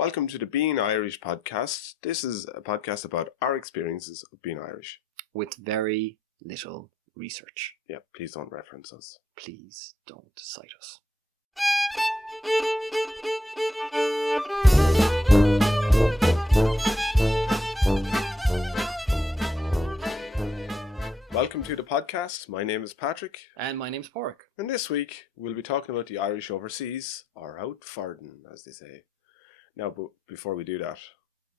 Welcome to the Being Irish podcast. This is a podcast about our experiences of being Irish. With very little research. Yeah, please don't reference us. Please don't cite us. Welcome to the podcast. My name is Patrick. And my name's Padraic. And this week we'll be talking about the Irish overseas, or out farden, as they say. Now, but before we do that,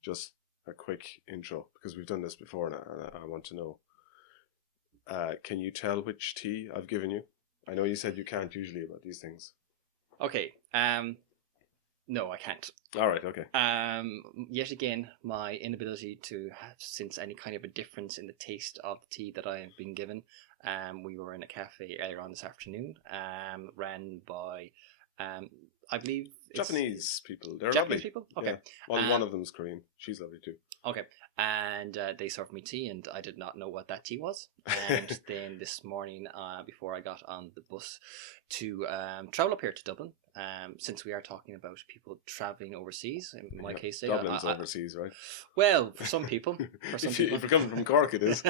just a quick intro, because we've done this before and I want to know. Can you tell which tea I've given you? I know you said you can't usually about these things. Okay, no, I can't. Alright, okay. Yet again, my inability to sense any kind of a difference in the taste of the tea that I have been given. We were in a cafe earlier on this afternoon, ran by, I believe... Japanese people. They're Japanese lovely. people? Okay. Yeah. One of them's Korean. She's lovely too. Okay. And they served me tea and I did not know what that tea was. And then this morning, before I got on the bus to travel up here to Dublin, since we are talking about people travelling overseas, in my case... Dublin's overseas, right? Well, for some people. If you're coming from Cork, it is.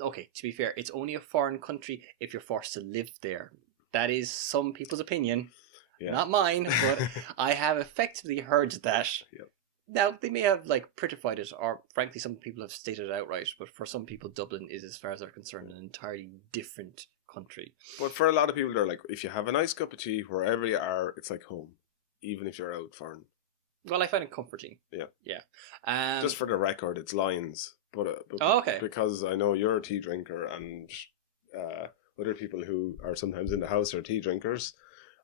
Okay, to be fair, it's only a foreign country if you're forced to live there. That is some people's opinion, not mine, but I have effectively heard that. Yep. Now, they may have prettified it, or frankly, some people have stated it outright, but for some people, Dublin is, as far as they're concerned, an entirely different country. But for a lot of people, they're like, if you have a nice cup of tea, wherever you are, it's like home, even if you're out foreign. Well, I find it comforting. Yeah. Just for the record, it's Lions. But okay. Because I know you're a tea drinker and other people who are sometimes in the house are tea drinkers,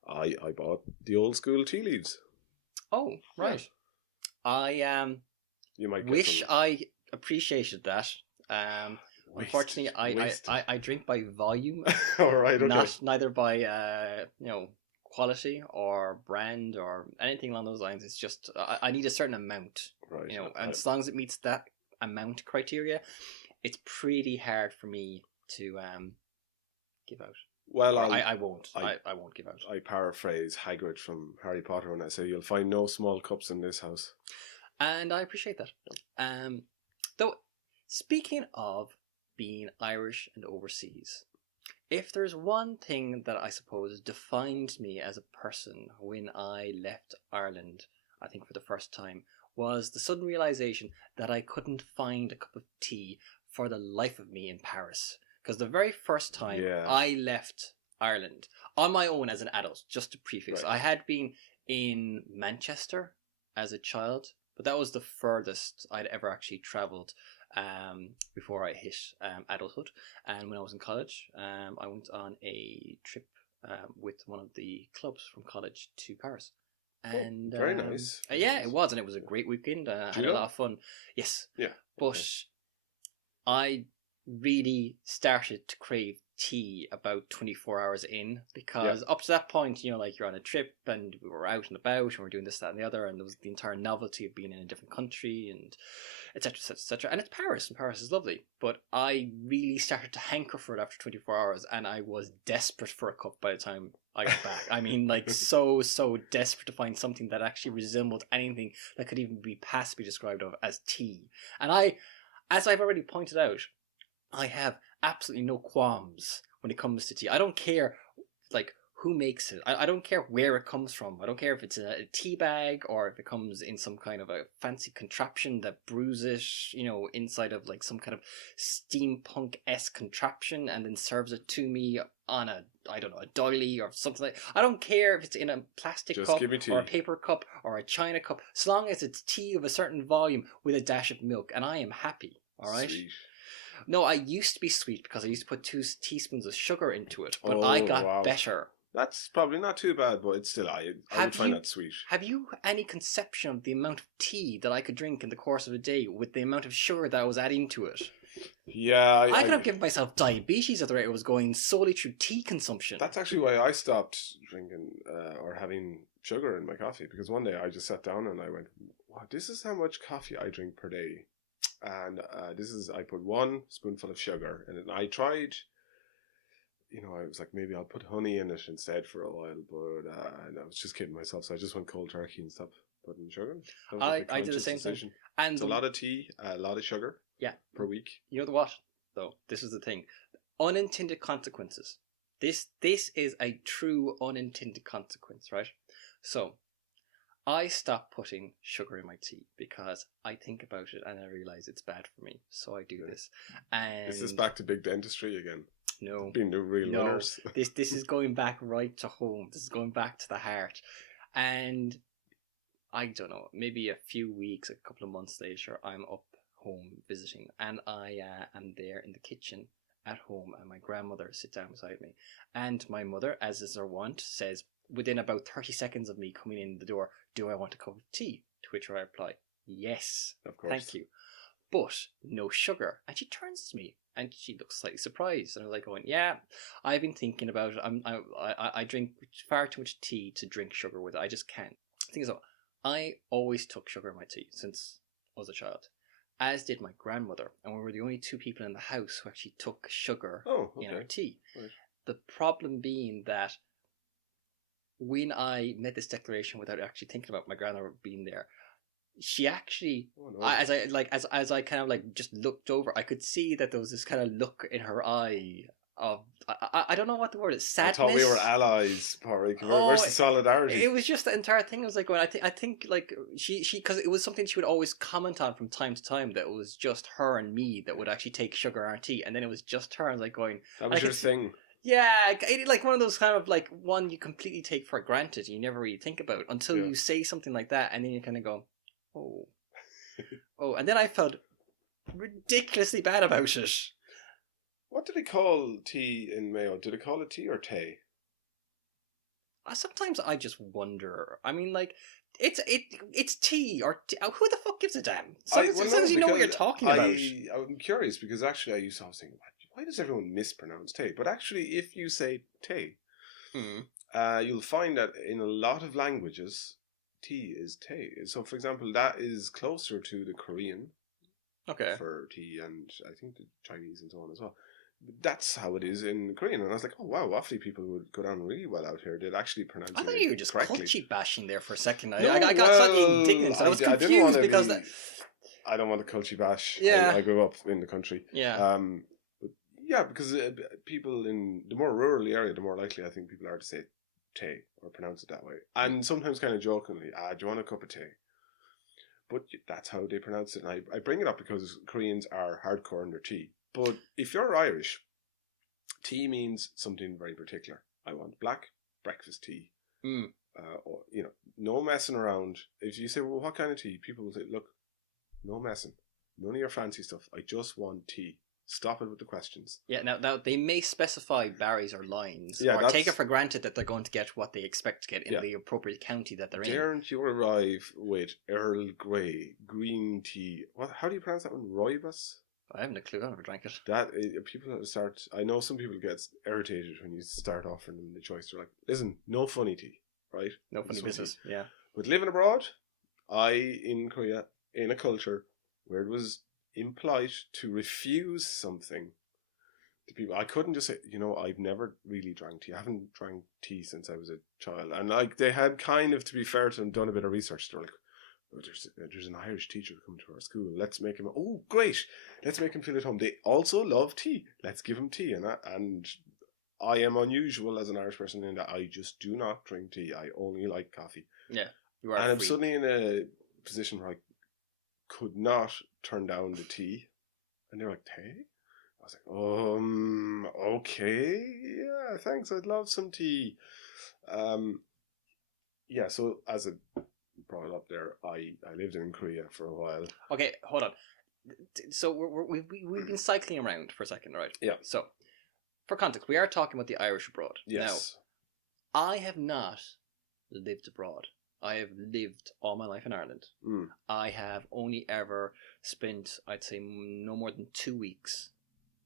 I bought the old school tea leaves. Oh, right. I you might wish I appreciated that. Unfortunately, I drink by volume. All right, okay. Neither by quality or brand or anything along those lines. It's just I need a certain amount, right? And as long as it meets that amount criteria, it's pretty hard for me to give out. Well, I won't. I won't give out. I paraphrase Hagrid from Harry Potter when I say you'll find no small cups in this house, and I appreciate that. Though, speaking of being Irish and overseas, if there's one thing that I suppose defined me as a person when I left Ireland, I think for the first time, was the sudden realization that I couldn't find a cup of tea for the life of me in Paris. Because the very first time I left Ireland, on my own as an adult, just to prefix, I had been in Manchester as a child, but that was the furthest I'd ever actually travelled before I hit adulthood. And when I was in college, I went on a trip with one of the clubs from college to Paris. And very nice. Yeah, it was, and it was a great weekend. I had a lot of fun. Yes. Yeah. But I really started to crave tea about 24 hours in, because up to that point, you're on a trip and we were out and about and we're doing this, that and the other, and there was the entire novelty of being in a different country and etc, etc, etc. And it's Paris, and Paris is lovely, but I really started to hanker for it after 24 hours, and I was desperate for a cup by the time I got back. I mean, so desperate to find something that actually resembled anything that could even be passably described as tea. And as I've already pointed out, I have absolutely no qualms when it comes to tea. I don't care, who makes it. I don't care where it comes from. I don't care if it's a tea bag or if it comes in some kind of a fancy contraption that brews it, inside of some kind of steampunk-esque contraption and then serves it to me on a doily or something like that. I don't care if it's in a plastic cup or a paper cup or a china cup, as long as it's tea of a certain volume with a dash of milk, and I am happy. All right. Sweet. No, I used to be sweet because I used to put 2 teaspoons of sugar into it, but I got better. That's probably not too bad, but it's still, I would find that sweet. Have you any conception of the amount of tea that I could drink in the course of a day with the amount of sugar that I was adding to it? Yeah. I could have given myself diabetes at the rate it was going solely through tea consumption. That's actually why I stopped drinking or having sugar in my coffee, because one day I just sat down and I went, wow, this is how much coffee I drink per day. And I put 1 spoonful of sugar, and I tried I was like, maybe I'll put honey in it instead for a while, but and I was just kidding myself, so I just went cold turkey and stopped putting sugar in. That was like a I did the conscious same decision. thing. And It's a lot of tea, a lot of sugar per week. You know what, though? This is the thing. Unintended consequences. This is a true unintended consequence, right? So, I stopped putting sugar in my tea because I think about it and I realize it's bad for me. So I do this. And Is this back to big dentistry again? No. Being the real winners? This is going back right to home. This is going back to the heart. And I don't know, maybe a few weeks, a couple of months later, I'm up home visiting and I am there in the kitchen at home and my grandmother sits down beside me. And my mother, as is her wont, says, within about 30 seconds of me coming in the door, do I want a cup of tea? To which I reply, yes, of course. Thank you. But no sugar. And she turns to me and she looks slightly surprised. And I'm like going, yeah, I've been thinking about it. I drink far too much tea to drink sugar with it. I just can't. The thing is, I always took sugar in my tea since I was a child, as did my grandmother. And we were the only two people in the house who actually took sugar in our tea. Right. The problem being that when I made this declaration without actually thinking about my grandmother being there, she actually, as I kind of like just looked over, I could see that there was this kind of look in her eye of I don't know what the word is, sadness. I thought we were allies, Padraic. Where's the solidarity? It was just the entire thing. I was like, well, I think like she because it was something she would always comment on from time to time, that it was just her and me that would actually take sugar in our tea, and then it was just her. I was like going, that was your thing. Yeah, like one of those kind of like one you completely take for granted. You never really think about until you say something like that, and then you kind of go, oh, and then I felt ridiculously bad about it. What do they call tea in Mayo? Do they call it tea or tea? Sometimes I just wonder. I mean, like, it's tea or who the fuck gives a damn? Sometimes you know what you're talking about. I'm curious because actually I used to always think, why does everyone mispronounce tea? But actually, if you say tea, you'll find that in a lot of languages, tea is tea. So, for example, that is closer to the Korean for tea, and I think the Chinese and so on as well. That's how it is in Korean, and I was like, oh wow, waffly people would go down really well out here. They'd actually pronounce it correctly. I thought you were just culture bashing there for a second. No, I got slightly indignant. I was confused because I don't want to culture bash. Yeah, I grew up in the country. Yeah, because people in the more rural area, the more likely I think people are to say tea or pronounce it that way, and sometimes kind of jokingly, do you want a cup of tea? But that's how they pronounce it, and I bring it up because Koreans are hardcore in their tea. But if you're Irish, tea means something very particular. I want black breakfast tea. Or, no messing around. If you say, well, what kind of tea? People will say, look, no messing. None of your fancy stuff. I just want tea. Stop it with the questions. Yeah, now they may specify barries or lines, or take it for granted that they're going to get what they expect to get in the appropriate county that they're in. Daren't you arrive with Earl Grey green tea? How do you pronounce that one? Rooibos? I haven't a clue. I never drank it. People start. I know some people get irritated when you start offering them the choice. They're like, "Listen, no funny tea, right? No funny business." Tea. Yeah. But living abroad, in Korea, in a culture where it was impolite to refuse something to people, I couldn't just say, I've never really drank tea. I haven't drank tea since I was a child, and like they had kind of, to be fair to them, done a bit of research. They're like, there's an Irish teacher coming to our school. Let's make him. Oh, great! Let's make him feel at home. They also love tea. Let's give him tea. And I am unusual as an Irish person in that I just do not drink tea. I only like coffee. Yeah, you are. And I'm suddenly in a position where I could not turn down the tea, and they're like, tea? I was like, okay, yeah, thanks. I'd love some tea. Yeah. So as a brought up there, I lived in Korea for a while. Okay, hold on. So we've been cycling around for a second, right? Yeah. So, for context, we are talking about the Irish abroad. Yes. Now, I have not lived abroad. I have lived all my life in Ireland. I have only ever spent, I'd say, no more than 2 weeks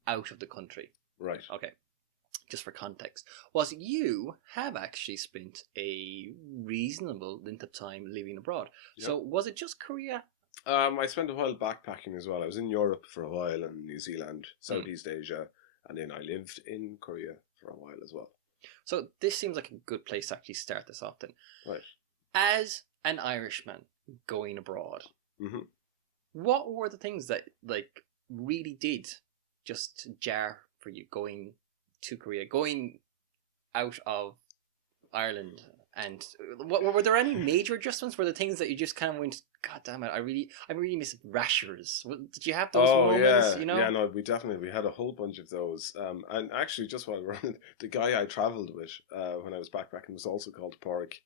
out of the country. Right. Okay. Just for context, was you have actually spent a reasonable length of time living abroad. Yep. So was it just Korea? I spent a while backpacking as well. I was in Europe for a while and New Zealand, Southeast Asia, and then I lived in Korea for a while as well. So this seems like a good place to actually start this off then. Right. As an Irishman going abroad, Mm-hmm. what were the things that like really did just jar for you going to Korea, going out of Ireland? And what were there any major adjustments? Were there things that you just kind of went, God damn it, I really miss rashers? Did you have those moments? Yeah, You know? yeah. No, we had a whole bunch of those. And actually, just while we're on it, the guy I travelled with when I was backpacking was also called Padraic.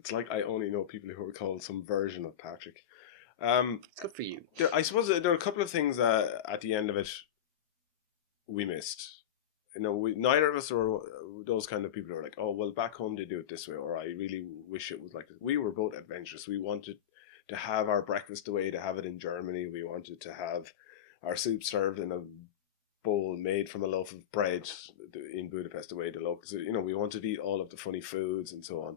It's like I only know people who are called some version of Patrick. It's good for you. I suppose there are a couple of things at the end of it we missed. You know, neither of us are those kind of people who are like, oh, well, back home they do it this way, or I really wish it was like this. We were both adventurous. We wanted to have our breakfast the way to have it in Germany. We wanted to have our soup served in a bowl made from a loaf of bread in Budapest the way the locals, you know, we wanted to eat all of the funny foods and so on.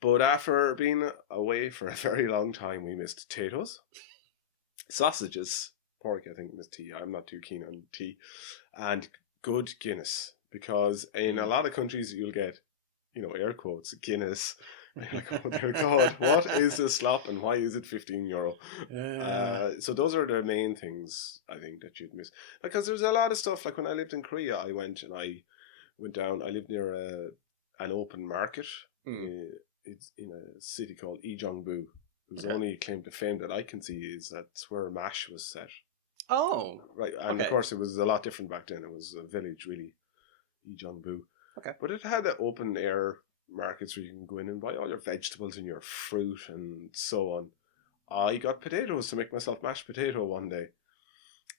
But after being away for a very long time, we missed potatoes, sausages, pork, I think missed tea. I'm not too keen on tea, and good Guinness, because in a lot of countries you'll get, you know, air quotes, Guinness. You're like, oh dear God, what is this slop and why is it €15? So those are the main things I think that you'd miss. Because there's a lot of stuff, like when I lived in Korea, I went down, I lived near an open market. It's in a city called Ijeongbu, whose only claim to fame that I can see is that's where MASH was set. Oh. Right, and of course it was a lot different back then. It was a village, really, Ijeongbu. Okay. But it had the open air markets where you can go in and buy all your vegetables and your fruit and so on. I got potatoes to make myself mashed potato one day.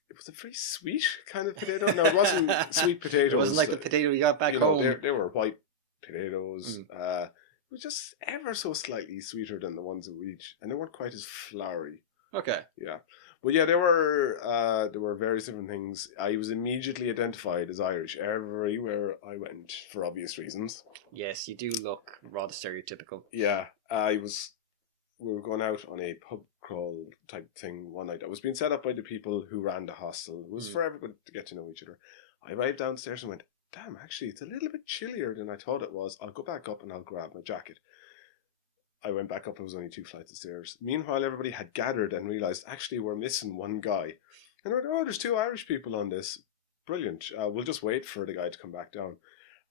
It was a very sweet kind of potato. No, it wasn't sweet potatoes. It wasn't like the potato you got back home. They were white potatoes. It was just ever so slightly sweeter than the ones that we eat, and they weren't quite as floury. Okay. Yeah. But yeah, there were various different things. I was immediately identified as Irish everywhere I went for obvious reasons. Yes, you do look rather stereotypical. Yeah, we were going out on a pub crawl type thing one night. I was being set up by the people who ran the hostel. It was for everybody to get to know each other. I arrived downstairs and went, damn, actually, it's a little bit chillier than I thought it was. I'll go back up and I'll grab my jacket. I went back up, it was only 2 flights of stairs. Meanwhile, everybody had gathered and realised, actually, we're missing one guy. And I went, oh, there's 2 Irish people on this. Brilliant. We'll just wait for the guy to come back down.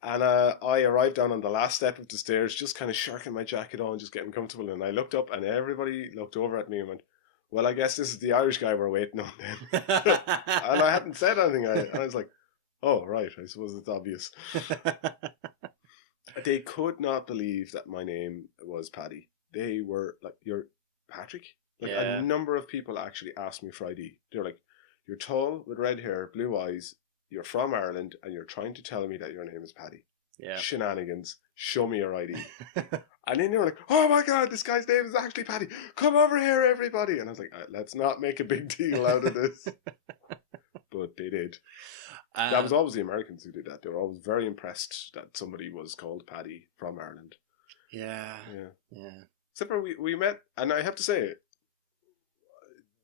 And I arrived down on the last step of the stairs, just kind of shirking my jacket on, just getting comfortable. And I looked up and everybody looked over at me and went, well, I guess this is the Irish guy we're waiting on then. And I hadn't said anything. I was like, oh, right, I suppose it's obvious. They could not believe that my name was Paddy. They were like, you're Patrick? Like a number of people actually asked me for ID. They're like, you're tall with red hair, blue eyes, you're from Ireland, and you're trying to tell me that your name is Paddy. Yeah. Shenanigans. Show me your ID. And then they were like, oh my God, this guy's name is actually Paddy. Come over here, everybody. And I was like, let's not make a big deal out of this. But they did. That was always the Americans who did that. They were always very impressed that somebody was called Paddy from Ireland. Yeah. Except for we met, and I have to say,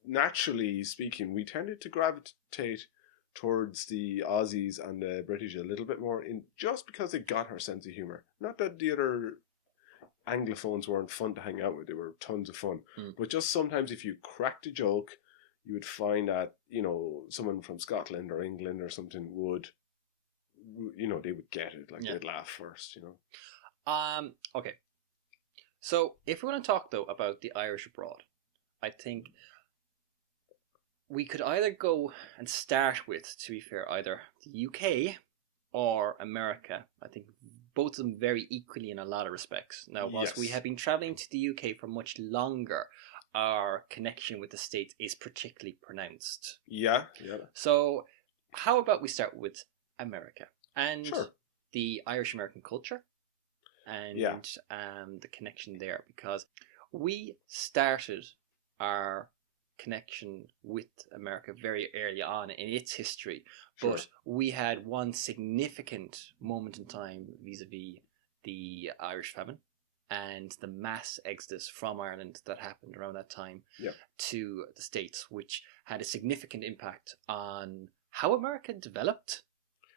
naturally speaking, we tended to gravitate towards the Aussies and the British a little bit more, in just because they got our sense of humour. Not that the other Anglophones weren't fun to hang out with; they were tons of fun. But just sometimes, if you cracked a joke, you would find that, you know, someone from Scotland or England or something would, you know, they would get it. Like, they'd laugh first, you know. Okay. So, if we want to talk, though, about the Irish abroad, I think we could either go and start with, to be fair, either the UK or America. I think both of them very equally in a lot of respects. Now, whilst we have been travelling to the UK for much longer, our connection with the States is particularly pronounced. Yeah. So, how about we start with America and the Irish-American culture and the connection there, because we started our connection with America very early on in its history, but we had one significant moment in time vis-a-vis the Irish famine and the mass exodus from Ireland that happened around that time to the States, which had a significant impact on how America developed.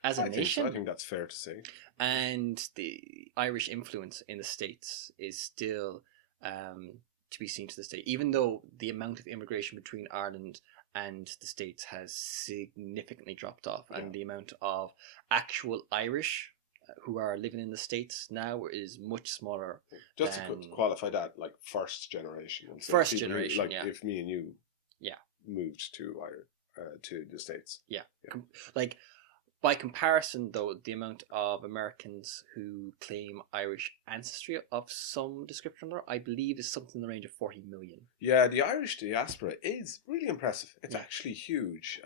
as a nation. I think that's fair to say. And the Irish influence in the States is still to be seen to this day, even though the amount of immigration between Ireland and the States has significantly dropped off, and the amount of actual Irish who are living in the States now is much smaller. Just to qualify that, like first generation. First generation, like if me and you moved to the States. Like, by comparison, though, the amount of Americans who claim Irish ancestry of some description or other, I believe, is something in the range of 40 million. Yeah, the Irish diaspora is really impressive. It's actually huge.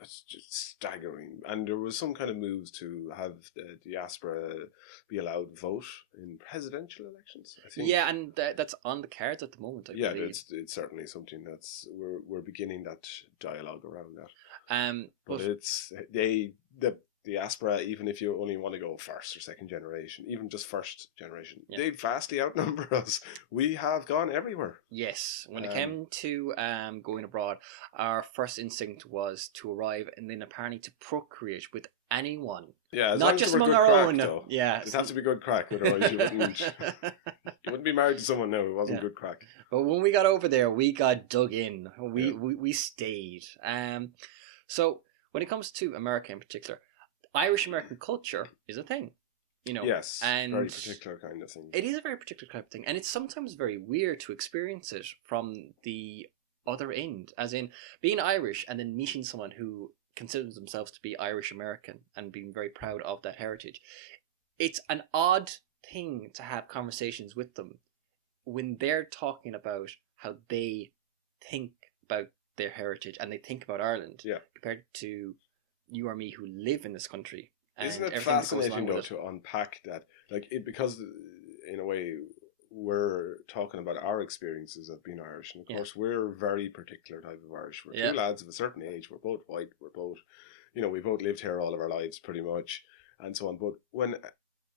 It's just staggering. And there was some kind of moves to have the diaspora be allowed to vote in presidential elections, I think. Yeah, and that's on the cards at the moment, I believe. It's certainly something that's... We're beginning that dialogue around that. But it's the diaspora, even if you only want to go first or second generation, even just first generation, they vastly outnumber us. We have gone everywhere. Yes, when it came to going abroad, our first instinct was to arrive and then apparently to procreate with anyone. Yeah, not just among our own. Though. Yeah, it has to be good crack, otherwise you wouldn't be married to someone now who wasn't good crack. But when we got over there, we got dug in. We stayed. So when it comes to America in particular, Irish American culture is a thing, Yes, and very particular kind of thing. It is a very particular kind of thing, and it's sometimes very weird to experience it from the other end, as in being Irish and then meeting someone who considers themselves to be Irish American and being very proud of that heritage. It's an odd thing to have conversations with them when they're talking about how they think about their heritage and they think about Ireland compared to you or me who live in this country. Isn't it fascinating though to unpack that, because in a way we're talking about our experiences of being Irish, and of course we're a very particular type of Irish. We're two lads of a certain age, we're both white, we're both, we both lived here all of our lives pretty much and so on. But when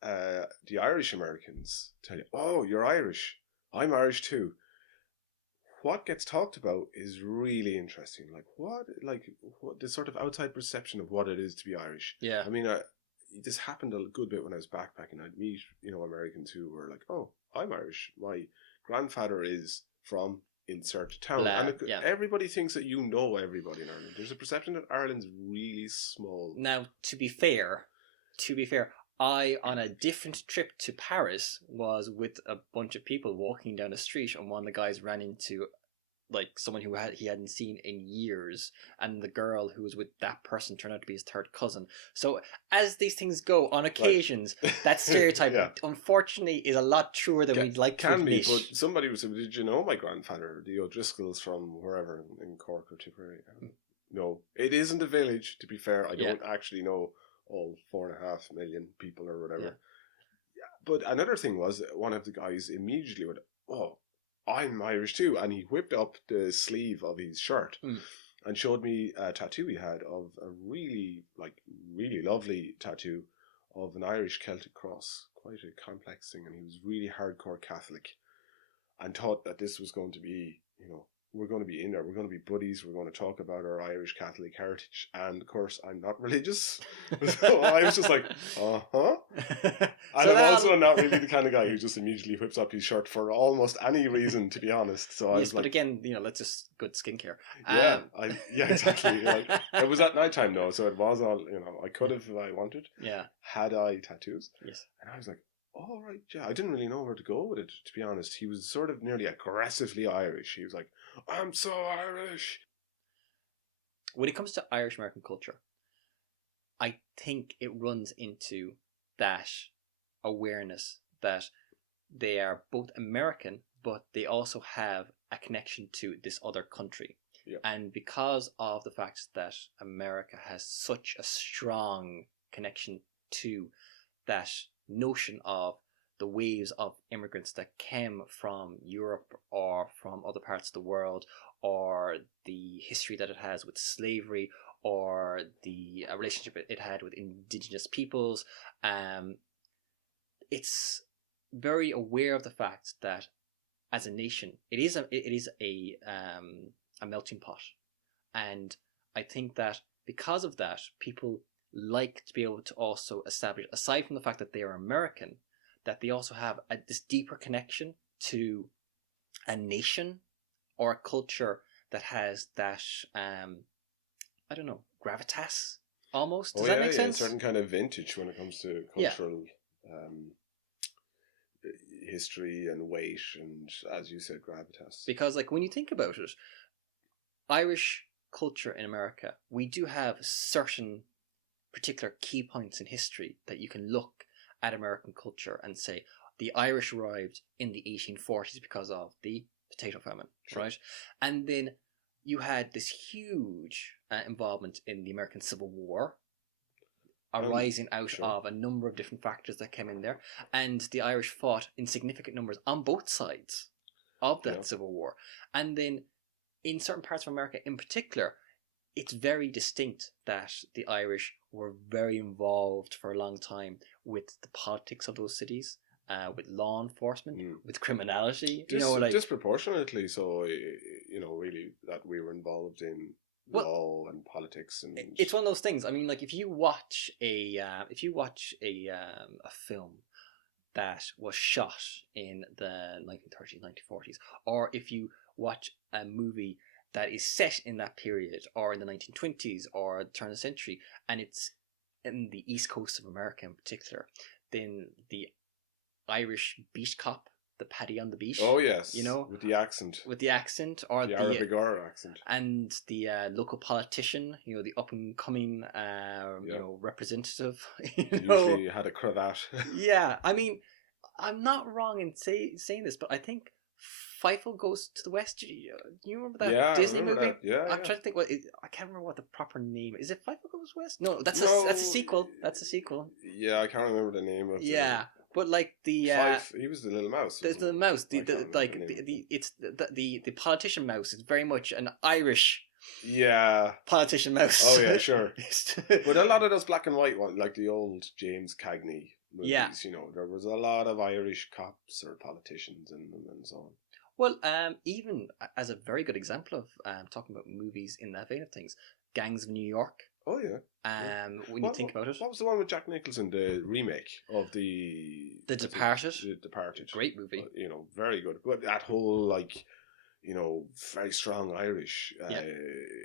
the Irish Americans tell you, oh, you're Irish, I'm Irish too, what gets talked about is really interesting. What the sort of outside perception of what it is to be Irish. Yeah. I mean, this happened a good bit when I was backpacking. I'd meet, Americans who were like, oh, I'm Irish. My grandfather is from insert town. Everybody thinks that everybody in Ireland. There's a perception that Ireland's really small. Now, to be fair, I, on a different trip to Paris, was with a bunch of people walking down the street, and one of the guys ran into someone who he hadn't seen in years, and the girl who was with that person turned out to be his third cousin. So as these things go, on occasions, that stereotype unfortunately is a lot truer than we'd like to admit. But somebody would say, did you know my grandfather, the O'Driscolls from wherever in Cork or Tipperary? No, it isn't a village, to be fair. I don't actually know all 4.5 million people or whatever. But another thing was, one of the guys immediately went, oh, I'm Irish too, and he whipped up the sleeve of his shirt and showed me a tattoo he had of a really lovely tattoo of an Irish Celtic cross, quite a complex thing, and he was really hardcore Catholic and thought that this was going to be, we're going to be in there, we're going to be buddies, we're going to talk about our Irish Catholic heritage, and of course I'm not religious, so I was just like, and I'm also not really the kind of guy who just immediately whips up his shirt for almost any reason, to be honest. So I was but again, let's just good skincare. Exactly. It was at night time though, so it was all, I could have if I wanted. Had I tattoos? Yes. And I was like, all right, I didn't really know where to go with it, to be honest. He was sort of nearly aggressively Irish. He was like, I'm so Irish. When it comes to Irish American culture, I think it runs into that awareness that they are both American, but they also have a connection to this other country. Yeah. And because of the fact that America has such a strong connection to that notion of the waves of immigrants that came from Europe or from other parts of the world, or the history that it has with slavery, or the relationship it had with indigenous peoples, it's very aware of the fact that as a nation, it is a melting pot, and I think that because of that, people like to be able to also establish, aside from the fact that they are American, that they also have this deeper connection to a nation or a culture that has that, I don't know, gravitas almost. Does that make sense? A certain kind of vintage when it comes to cultural history and weight, and as you said, gravitas. Because like when you think about it, Irish culture in America, we do have certain particular key points in history that you can look at American culture and say the Irish arrived in the 1840s because of the potato famine, right? And then you had this huge involvement in the American Civil War, arising out of a number of different factors that came in there, and the Irish fought in significant numbers on both sides of that Civil War. And then in certain parts of America in particular, it's very distinct that the Irish were very involved for a long time with the politics of those cities, with law enforcement, with criminality. Disproportionately so, really that we were involved in law and politics, and it's one of those things. I mean, like if you watch a film that was shot in the 1930s, 1940s, or if you watch a movie that is set in that period, or in the 1920s, or the turn of the century, and it's in the East Coast of America in particular, then the Irish beach cop, the Paddy on the beach. Oh yes, with the accent, or the Arabic accent, and the local politician, the up and coming, representative. Usually had a cravat. Yeah, I mean, I'm not wrong in saying this, but I think Feifel Goes to the West. Do you remember that Disney movie? That. Yeah, I'm trying to think. I can't remember what the proper name is. It Feifel Goes West? No, that's a sequel. That's a sequel. Yeah, I can't remember the name of. But like the he was the little mouse. The mouse. The politician mouse is very much an Irish. Yeah. Politician mouse. Oh yeah, sure. But a lot of those black and white ones, like the old James Cagney movies, there was a lot of Irish cops or politicians in them and so on. Well, even as a very good example of talking about movies in that vein of things, Gangs of New York. Oh yeah. When you think about it, what was the one with Jack Nicholson? The remake of The Departed. The Departed. Great movie. Very good. But that whole very strong Irish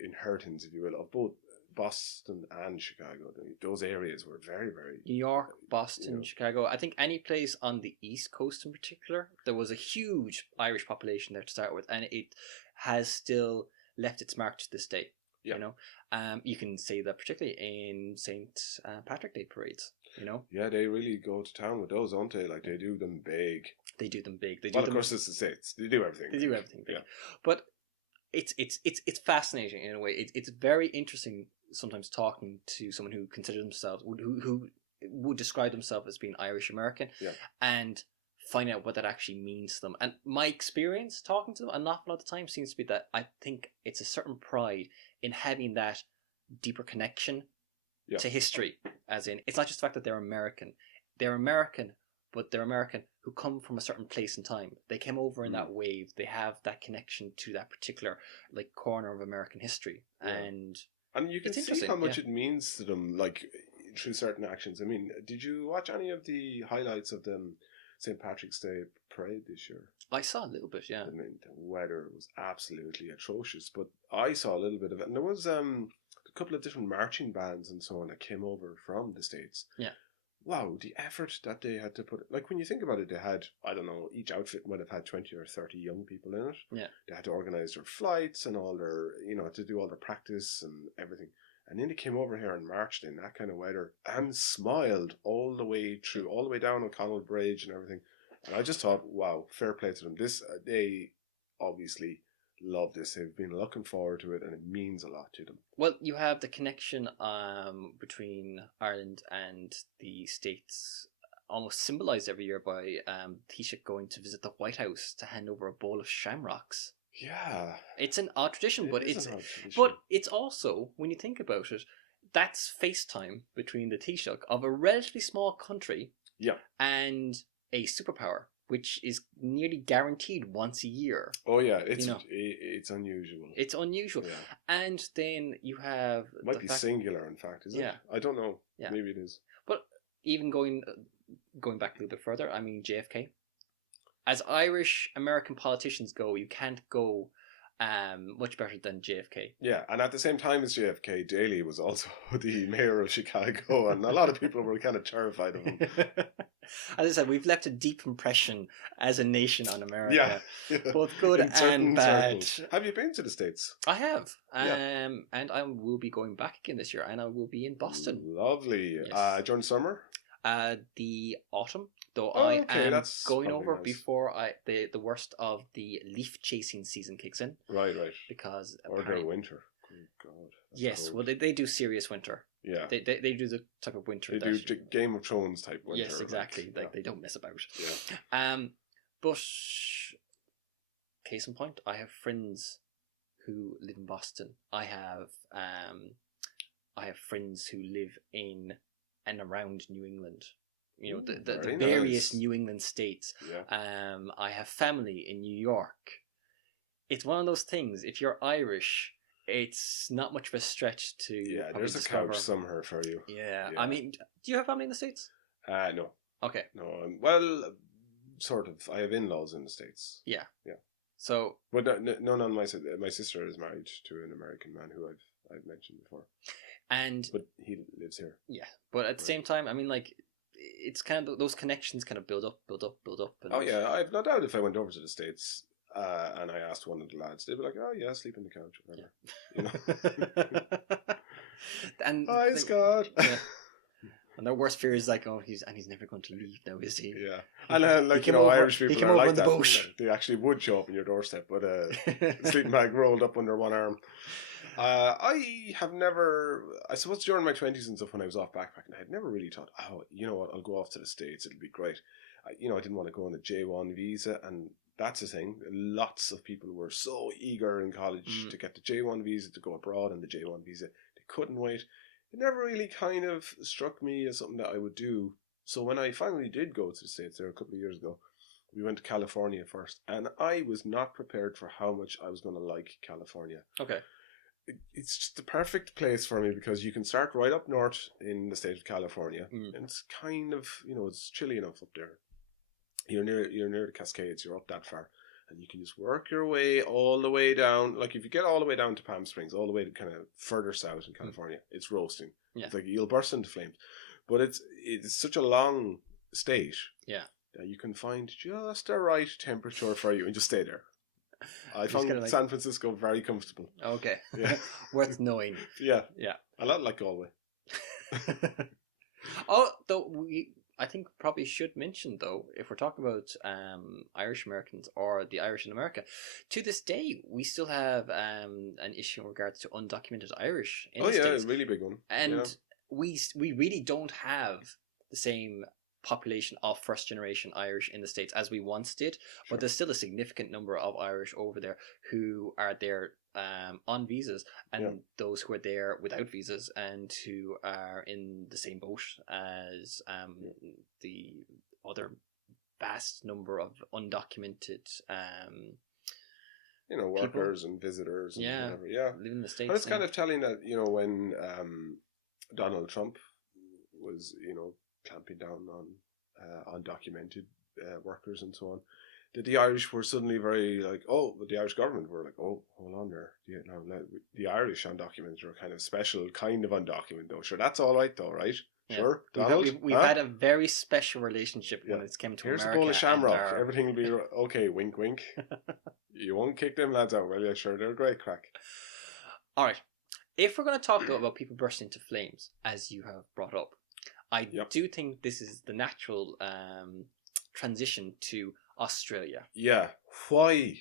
inheritance, if you will, of both Boston and Chicago. Those areas were very, very... New York, Boston, Chicago. I think any place on the East Coast in particular, there was a huge Irish population there to start with, and it has still left its mark to this day. Yeah. You can say that particularly in St. Patrick Day parades. Yeah, they really go to town with those, don't they? Like they do them big. Of course, it's the States. They do everything. They do everything big. Yeah. But it's fascinating in a way. It's very interesting sometimes talking to someone who considers themselves who would describe themselves as being Irish American, and finding out what that actually means to them. And my experience talking to them an awful lot of the time seems to be that I think it's a certain pride in having that deeper connection to history, as in it's not just the fact that they're American, but they're American who come from a certain place in time. They came over in that wave. They have that connection to that particular corner of American history, and you can see how much it means to them, through certain actions. I mean, did you watch any of the highlights of the St. Patrick's Day parade this year? I saw a little bit, yeah. I mean, the weather was absolutely atrocious, but I saw a little bit of it, and there was a couple of different marching bands and so on that came over from the States. Yeah. Wow, the effort that they had to put... when you think about it, they had, I don't know, each outfit might have had 20 or 30 young people in it. Yeah. They had to organise their flights and all their, to do all their practice and everything. And then they came over here and marched in that kind of weather and smiled all the way through, all the way down O'Connell Bridge and everything. And I just thought, wow, fair play to them. They obviously love this. They've been looking forward to it, and it means a lot to them. Well, you have the connection between Ireland and the States almost symbolised every year by Taoiseach going to visit the White House to hand over a bowl of shamrocks. Yeah. It's an odd tradition, but it's also, when you think about it, that's FaceTime between the Taoiseach of a relatively small country and a superpower. which is nearly guaranteed once a year. Oh yeah, it's unusual. It's unusual. Yeah. And then you have it might be singular, in fact, is it? I don't know. Yeah. Maybe it is. But even going back a little bit further, I mean JFK. As Irish American politicians go, you can't go much better than JFK. Yeah, and at the same time as JFK, Daley was also the mayor of Chicago, and a lot of people were kind of terrified of him. As I said, we've left a deep impression as a nation on America, both good and bad. Circles. Have you been to the States? I have, and I will be going back again this year, and I will be in Boston. Lovely. Yes. During summer? The autumn. Though I am that's going over nice. before the worst of the leaf chasing season kicks in. Right. Because or their winter. Oh, God. Yes, cold. Well they do serious winter. Yeah. They do the type of winter. They do Game of Thrones type winter. Yes, exactly. Like they don't mess about. Yeah. But case in point, I have friends who live in Boston. I have friends who live in and around New England. You know, the various New England states. Yeah. I have family in New York. It's one of those things. If you're Irish, it's not much of a stretch to. Yeah, there's a couch somewhere for you. Yeah. I mean, do you have family in the States? No. Okay. No. Well, sort of. I have in-laws in the States. Yeah. Yeah. So. But none on my sister is married to an American man who I've mentioned before. But he lives here. Yeah, but at the same time, I mean, like, it's kind of those connections kind of build up. And oh yeah, I've no doubt if I went over to the States and I asked one of the lads, they'd be like, "Oh yeah, sleep on the couch, whatever." You know? And hi, Scott. Yeah. And their worst fear is like, oh, he's never going to leave now, is he? Yeah, and like Irish people are like that. They actually would show up on your doorstep with a sleeping bag rolled up under one arm. I have never, I suppose during my 20s and stuff when I was off backpacking, I had never really thought, oh, you know what, I'll go off to the States, it'll be great. I didn't want to go on a J1 visa, and that's the thing. Lots of people were so eager in college to get the J1 visa to go abroad, and the J1 visa, they couldn't wait. It never really kind of struck me as something that I would do. So when I finally did go to the States there a couple of years ago, we went to California first, and I was not prepared for how much I was going to like California. Okay. It's just the perfect place for me because you can start right up north in the state of California, and it's kind of, it's chilly enough up there. You're near the Cascades. You're up that far, and you can just work your way all the way down. Like if you get all the way down to Palm Springs, all the way to kind of further south in California, it's roasting. Yeah. It's like you'll burst into flames, but it's such a long state. Yeah, that you can find just the right temperature for you and just stay there. I found San Francisco very comfortable. Okay. Yeah. Worth knowing. Yeah. Yeah. A lot like Galway. I think probably should mention though, if we're talking about Irish Americans or the Irish in America, to this day we still have an issue in regards to undocumented Irish in the States. A really big one. And we really don't have the same population of first generation Irish in the States as we once did, but there's still a significant number of Irish over there who are there on visas, and those who are there without visas and who are in the same boat as the other vast number of undocumented workers and visitors and whatever. Yeah, living in the States. But it's kind of telling that when Donald Trump was clamping down on undocumented workers and so on, that the Irish were suddenly very like, the Irish government were like, hold on there, the Irish undocumented are kind of special kind of undocumented though. Sure, that's all right though, right? Yeah. Sure, Donald. We've had a very special relationship when it's came to Here's America. Here's a bowl of shamrock. Everything will be okay. Wink, wink. You won't kick them lads out, will you? Sure, they're great crack. All right. If we're going to talk though about people bursting into flames, as you have brought up, I do think this is the natural transition to Australia. Yeah. Why?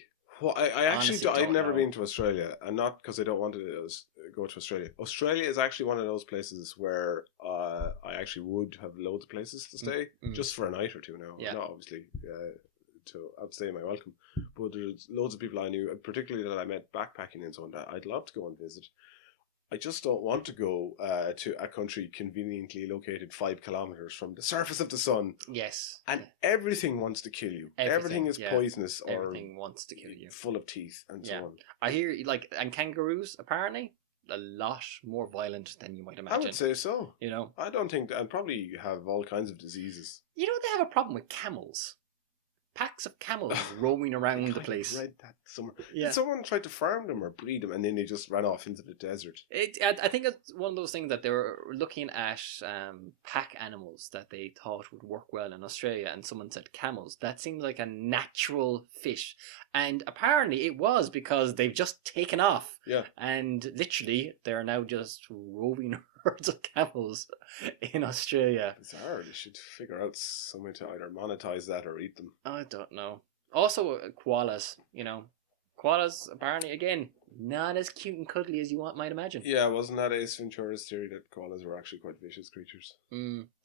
I actually I've never been to Australia, and not because I don't want to go to Australia. Australia is actually one of those places where I actually would have loads of places to stay just for a night or two now. Yeah. Not obviously to outstay my welcome, but there's loads of people I knew, particularly that I met backpacking and so on, that I'd love to go and visit. I just don't want to go to a country conveniently located 5 kilometers from the surface of the sun, Yes. and everything wants to kill you. Everything is poisonous or everything wants to kill you, full of teeth and so on. I hear like, and kangaroos apparently a lot more violent than you might imagine. I would say so. You know, I don't think, and probably have all kinds of diseases. You know, they have a problem with camels. Packs of camels roaming around the place. I read that somewhere. Yeah. Did someone tried to farm them or breed them, and then they just ran off into the desert? I think it's one of those things that they were looking at pack animals that they thought would work well in Australia, and someone said camels. That seems like a natural fit, and apparently it was, because they've just taken off. Yeah. And literally, they're now just roving herds of camels in Australia. Bizarre. They should figure out some way to either monetize that or eat them. I don't know. Also, koalas. You know, koalas apparently, again, not as cute and cuddly as you might imagine. Yeah, wasn't that Ace Ventura's theory that koalas were actually quite vicious creatures?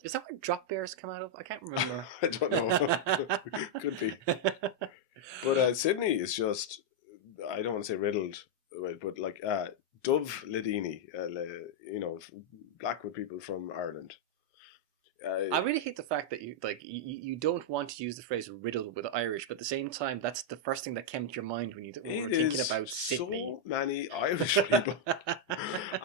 Is that where drop bears come out of? I can't remember. I don't know. Could be. But Sydney is just, I don't want to say riddled, but like Dove Ladini, Blackwood people from Ireland. I really hate the fact that you don't want to use the phrase riddled with Irish, but at the same time, that's the first thing that came to your mind when you were thinking about Sydney. So many Irish people.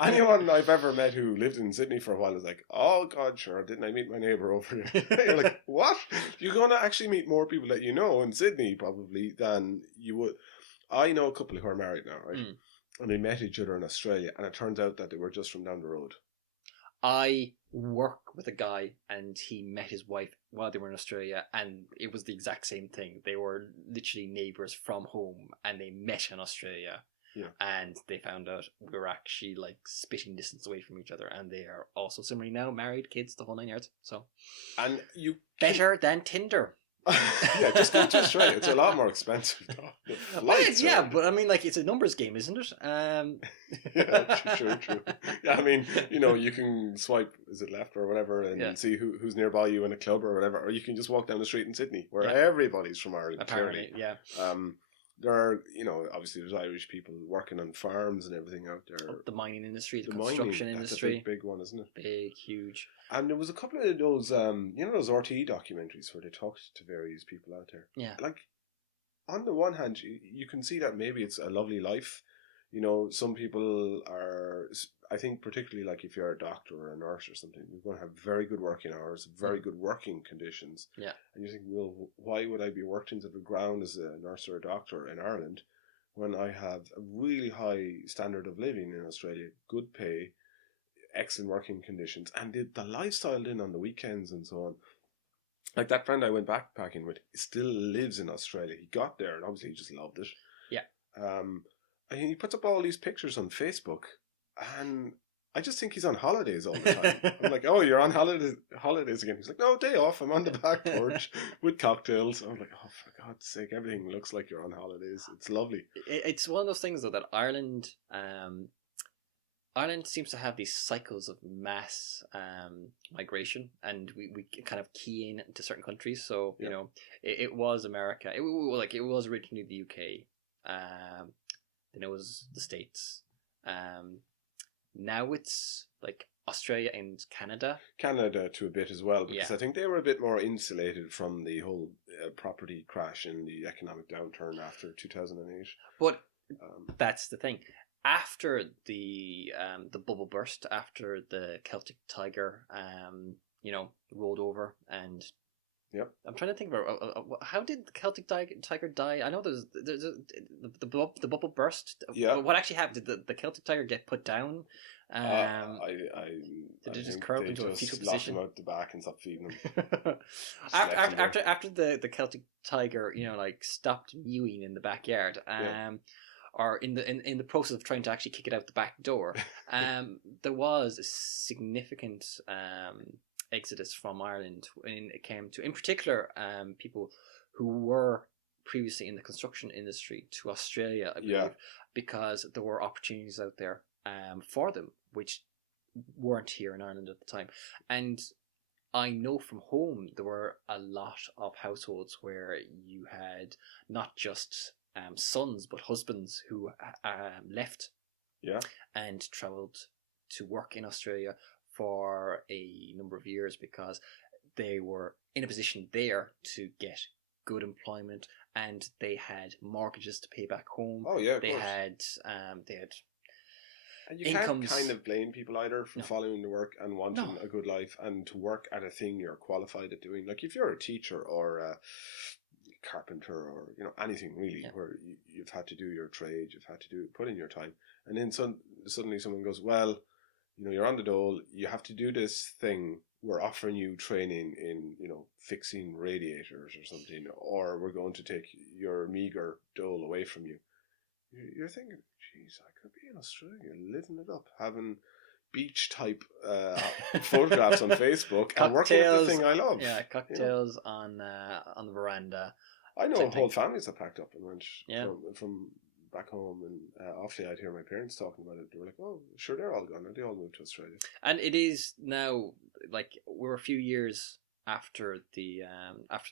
Anyone I've ever met who lived in Sydney for a while is like, oh God, sure, didn't I meet my neighbour over here? You're like, what? You're going to actually meet more people that you know in Sydney probably than you would. I know a couple who are married now, right? And they met each other in Australia, and it turns out that they were just from down the road. I work with a guy, and he met his wife while they were in Australia, and it was the exact same thing. They were literally neighbours from home, and they met in Australia. Yeah. And they found out we were actually like spitting distance away from each other, and they are also similarly now married, kids, the whole 9 yards. So, and you better than Tinder. Yeah, just go to Australia. It's a lot more expensive though. But I mean, like, it's a numbers game, isn't it? Yeah, true. Yeah, I mean, you can swipe, is it left or whatever, and see who's nearby you in a club or whatever, or you can just walk down the street in Sydney, where everybody's from Ireland. Apparently, clearly. Yeah. There are, obviously there's Irish people working on farms and everything out there. The mining industry, the construction industry. That's a big one, isn't it? Big, huge. And there was a couple of those, those RTE documentaries where they talked to various people out there. Yeah. Like, on the one hand, you can see that maybe it's a lovely life. Some people are, I think particularly like if you're a doctor or a nurse or something, you're going to have very good working hours, very good working conditions. Yeah. And you think, well, why would I be worked into the ground as a nurse or a doctor in Ireland when I have a really high standard of living in Australia, good pay, excellent working conditions, and the lifestyle then on the weekends and so on. Like that friend I went backpacking with still lives in Australia. He got there and obviously he just loved it. Yeah. And he puts up all these pictures on Facebook, and I just think he's on holidays all the time. I'm like, oh, you're on holidays again. He's like, no, day off. I'm on the back porch with cocktails. I'm like, oh, for God's sake, everything looks like you're on holidays. It's lovely. It's one of those things, though, that Ireland seems to have these cycles of mass migration, and we kind of key in to certain countries. So, it was America. It was originally the UK. Then it was the States. Now it's like Australia and Canada. Canada to a bit as well, because I think they were a bit more insulated from the whole property crash and the economic downturn after 2008. But that's the thing. After the bubble burst, after the Celtic Tiger, rolled over, and I'm trying to think about how did the Celtic Tiger die? I know there's the bubble burst. Yeah. What actually happened? Did the Celtic Tiger get put down? Did it just curl into a fetal position? Them out the back and stop feeding them. after the Celtic Tiger, stopped mewing in the backyard. Or in the process of trying to actually kick it out the back door, there was a significant exodus from Ireland when it came to, in particular, people who were previously in the construction industry to Australia, I believe, because there were opportunities out there for them, which weren't here in Ireland at the time. And I know from home there were a lot of households where you had not just sons but husbands who left Yeah. and travelled to work in Australia for a number of years because they were in a position there to get good employment, and they had mortgages to pay back home. Oh yeah, of They course. had And you incomes. can't kind of blame people either for No. following the work and wanting No. a good life and to work at a thing you're qualified at doing. Like if you're a teacher or a carpenter or anything really, Yeah. where you've had to do your trade, you've had to put in your time, and then suddenly someone goes, well, you're on the dole, you have to do this thing. We're offering you training in, fixing radiators or something, or we're going to take your meager dole away from you. You're thinking, geez, I could be in Australia living it up, having beach type photographs on Facebook and working at the thing I love. Yeah, cocktails on the veranda. I know whole families that packed up and went from back home, and often I'd hear my parents talking about it. They were like, "Oh, sure, they're all gone. They all moved to Australia." And it is now like we're a few years after the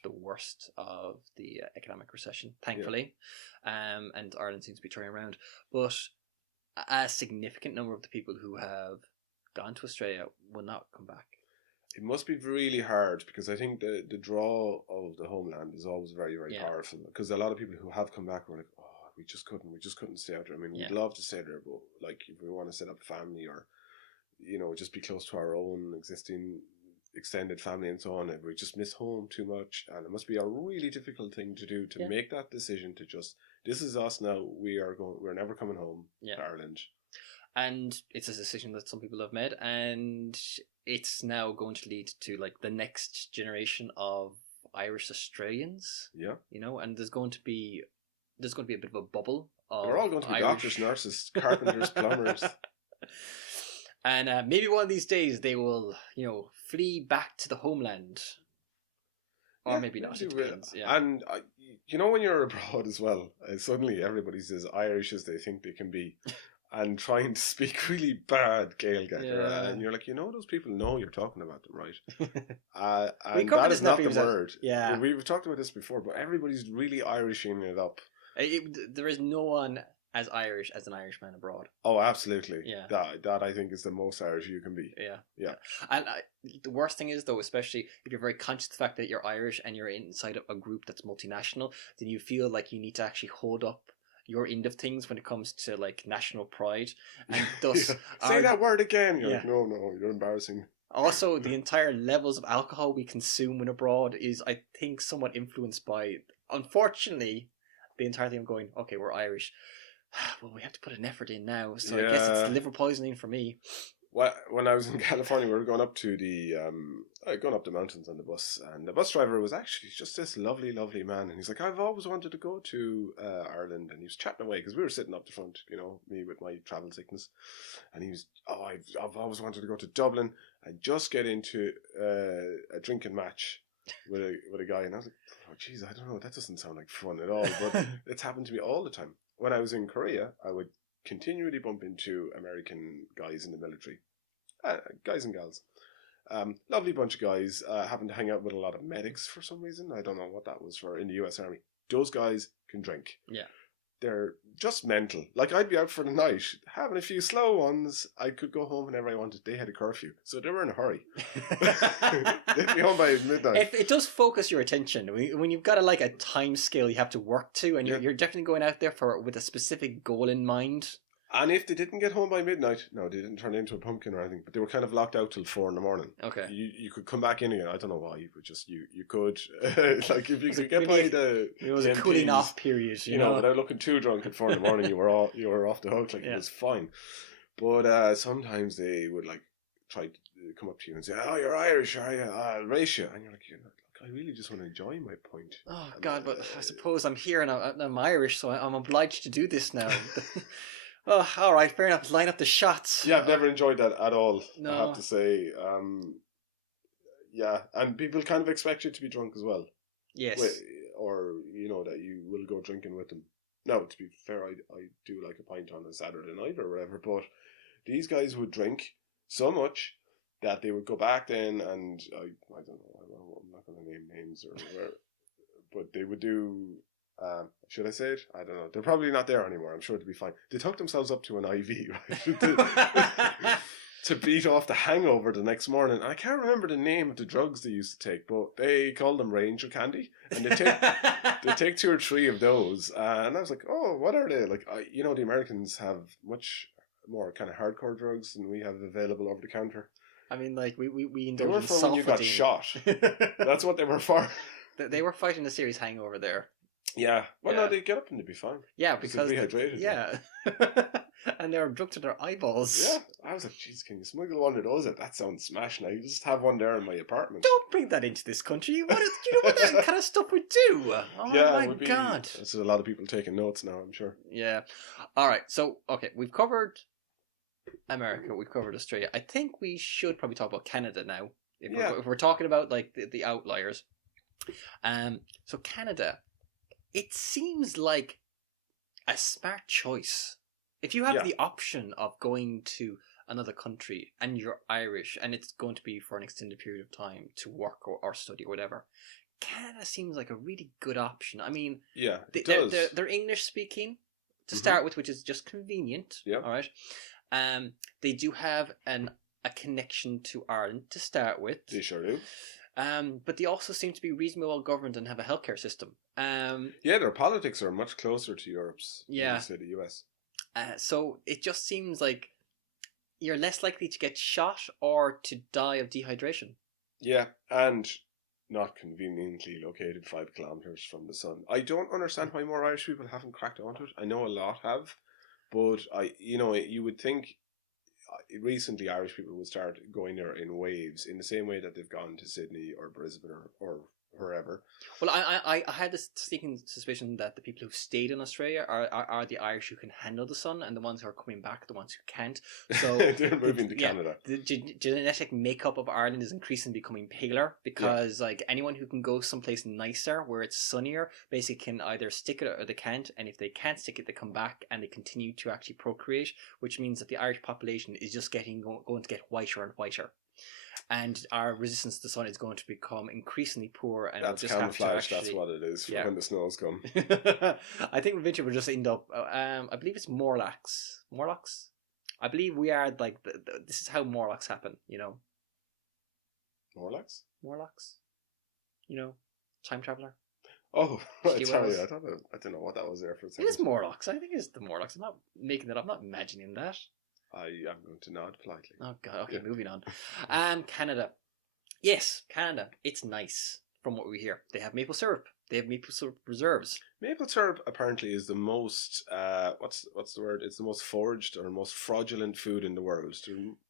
worst of the economic recession, thankfully, and Ireland seems to be turning around. But a significant number of the people who have gone to Australia will not come back. It must be really hard because I think the draw of the homeland is always very, very powerful. Because a lot of people who have come back were like, "Oh, we just couldn't stay out there. I mean, we'd love to stay there, but like if we want to set up a family or just be close to our own existing extended family and so on, we just miss home too much." And it must be a really difficult thing to do to make that decision to just, this is us now. We're never coming home to Ireland. And it's a decision that some people have made, and it's now going to lead to like the next generation of Irish Australians. Yeah. And there's going to be a bit of a bubble of We're all going to be Irish doctors, nurses, carpenters, plumbers. And maybe one of these days they will, flee back to the homeland. Or maybe not. It depends. Yeah. And when you're abroad as well, suddenly everybody's as Irish as they think they can be. And trying to speak really bad Gaelic, and you're like, those people know you're talking about them, right? And that is not the word. Yeah, we've talked about this before, but everybody's really Irishing it up. There is no one as Irish as an Irishman abroad. Oh, absolutely. Yeah, that I think is the most Irish you can be. Yeah. And the worst thing is, though, especially if you're very conscious of the fact that you're Irish and you're inside of a group that's multinational, then you feel like you need to actually hold up your end of things when it comes to like national pride, and thus say that word again. You're like, no, you're embarrassing. Also, the entire levels of alcohol we consume when abroad is, I think, somewhat influenced by, unfortunately, the entire thing of going, okay, we're Irish, well, we have to put an effort in now, so I guess it's liver poisoning for me. Well, when I was in California, we were going up to the mountains on the bus, and the bus driver was actually just this lovely, lovely man, and he's like, I've always wanted to go to Ireland, and he was chatting away, because we were sitting up the front, me with my travel sickness, and he was, I've always wanted to go to Dublin and just get into a drinking match with a guy, and I was like, oh geez, I don't know, that doesn't sound like fun at all, but it's happened to me all the time. When I was in Korea, I would continually bump into American guys in the military, guys and gals. Lovely bunch of guys. Happened to hang out with a lot of medics for some reason. I don't know what that was for in the US Army. Those guys can drink. Yeah. They're just mental. Like, I'd be out for the night, having a few slow ones. I could go home whenever I wanted. They had a curfew, so they were in a hurry. They'd be home by midnight. It does focus your attention. When you've got a time scale you have to work to, and you're definitely going out there with a specific goal in mind. And if they didn't get home by midnight, no, they didn't turn into a pumpkin or anything, but they were kind of locked out till 4 a.m. Okay. You could come back in again. I don't know why, but just you could like if you could get by it was a cooling off period, you know, without looking too drunk at 4 a.m. you were off the hook. Like it was fine. But sometimes they would like try to come up to you and say, "Oh, you're Irish, are you? I'll race you," and you're like, I really just want to enjoy my point. Oh God, but I suppose I'm here and I'm Irish, so I'm obliged to do this now. Oh, all right, fair enough. Line up the shots. Yeah, I've never enjoyed that at all. No. I have to say. Yeah, and people kind of expect you to be drunk as well. Yes. Or, that you will go drinking with them. Now, to be fair, I do like a pint on a Saturday night or whatever, but these guys would drink so much that they would go back then and, I don't know, I'm not going to name names or whatever, but they would do Should I say it? I don't know. They're probably not there anymore. I'm sure they'll be fine. They took themselves up to an IV, right? to beat off the hangover the next morning. And I can't remember the name of the drugs they used to take, but they called them Ranger Candy. And they take 2 or 3 of those. And I was like, oh, what are they? Like, the Americans have much more kind of hardcore drugs than we have available over the counter. I mean, like, we They were for when you got shot. That's what they were for. They were fighting a serious hangover there. Yeah. Well, no, they'd get up and they'd be fine. Yeah, because they're rehydrated. Yeah. And they were drunk to their eyeballs. Yeah. I was like, jeez, can you smuggle one of those? That sounds smashing. I just have one there in my apartment. Don't bring that into this country. Do you know what that kind of stuff would do? Oh my God. There's a lot of people taking notes now, I'm sure. Yeah. All right. So, okay, we've covered America. We've covered Australia. I think we should probably talk about Canada now. If we're talking about like the outliers. So Canada, it seems like a smart choice. If you have the option of going to another country and you're Irish and it's going to be for an extended period of time to work or study or whatever, Canada seems like a really good option. I mean, they're English speaking to start with, which is just convenient. Yeah. All right. They do have a connection to Ireland to start with. They sure do. But they also seem to be reasonably well governed and have a healthcare system. Their politics are much closer to Europe's than, say, the US. So it just seems like you're less likely to get shot or to die of dehydration. Yeah, and not conveniently located 5 kilometres from the sun. I don't understand why more Irish people haven't cracked onto it. I know a lot have, but you would think recently Irish people would start going there in waves in the same way that they've gone to Sydney or Brisbane or wherever. Well, I had this sneaking suspicion that the people who stayed in Australia are the Irish who can handle the sun, and the ones who are coming back are the ones who can't. So they're moving to Canada. The genetic makeup of Ireland is increasingly becoming paler because like anyone who can go someplace nicer where it's sunnier basically can either stick it or they can't, and if they can't stick it, they come back and they continue to actually procreate, which means that the Irish population is just going to get whiter and whiter. And our resistance to the sun is going to become increasingly poor. And that's we'll just camouflage. That's what it is for when the snows come. I think eventually we'll just end up. I believe it's Morlocks. Morlocks. I believe we are like this is how Morlocks happen. You know. Morlocks. Morlocks. You know, time traveler. Oh, sorry. I didn't know what that was there for a second. It is Morlocks. I think it's the Morlocks. I'm not making that up. I'm not imagining that. I am going to nod politely. Oh God! Okay, moving on. Canada. Yes, Canada. It's nice from what we hear. They have maple syrup. They have maple syrup reserves. Maple syrup apparently is the most what's the word? It's the most foraged or most fraudulent food in the world.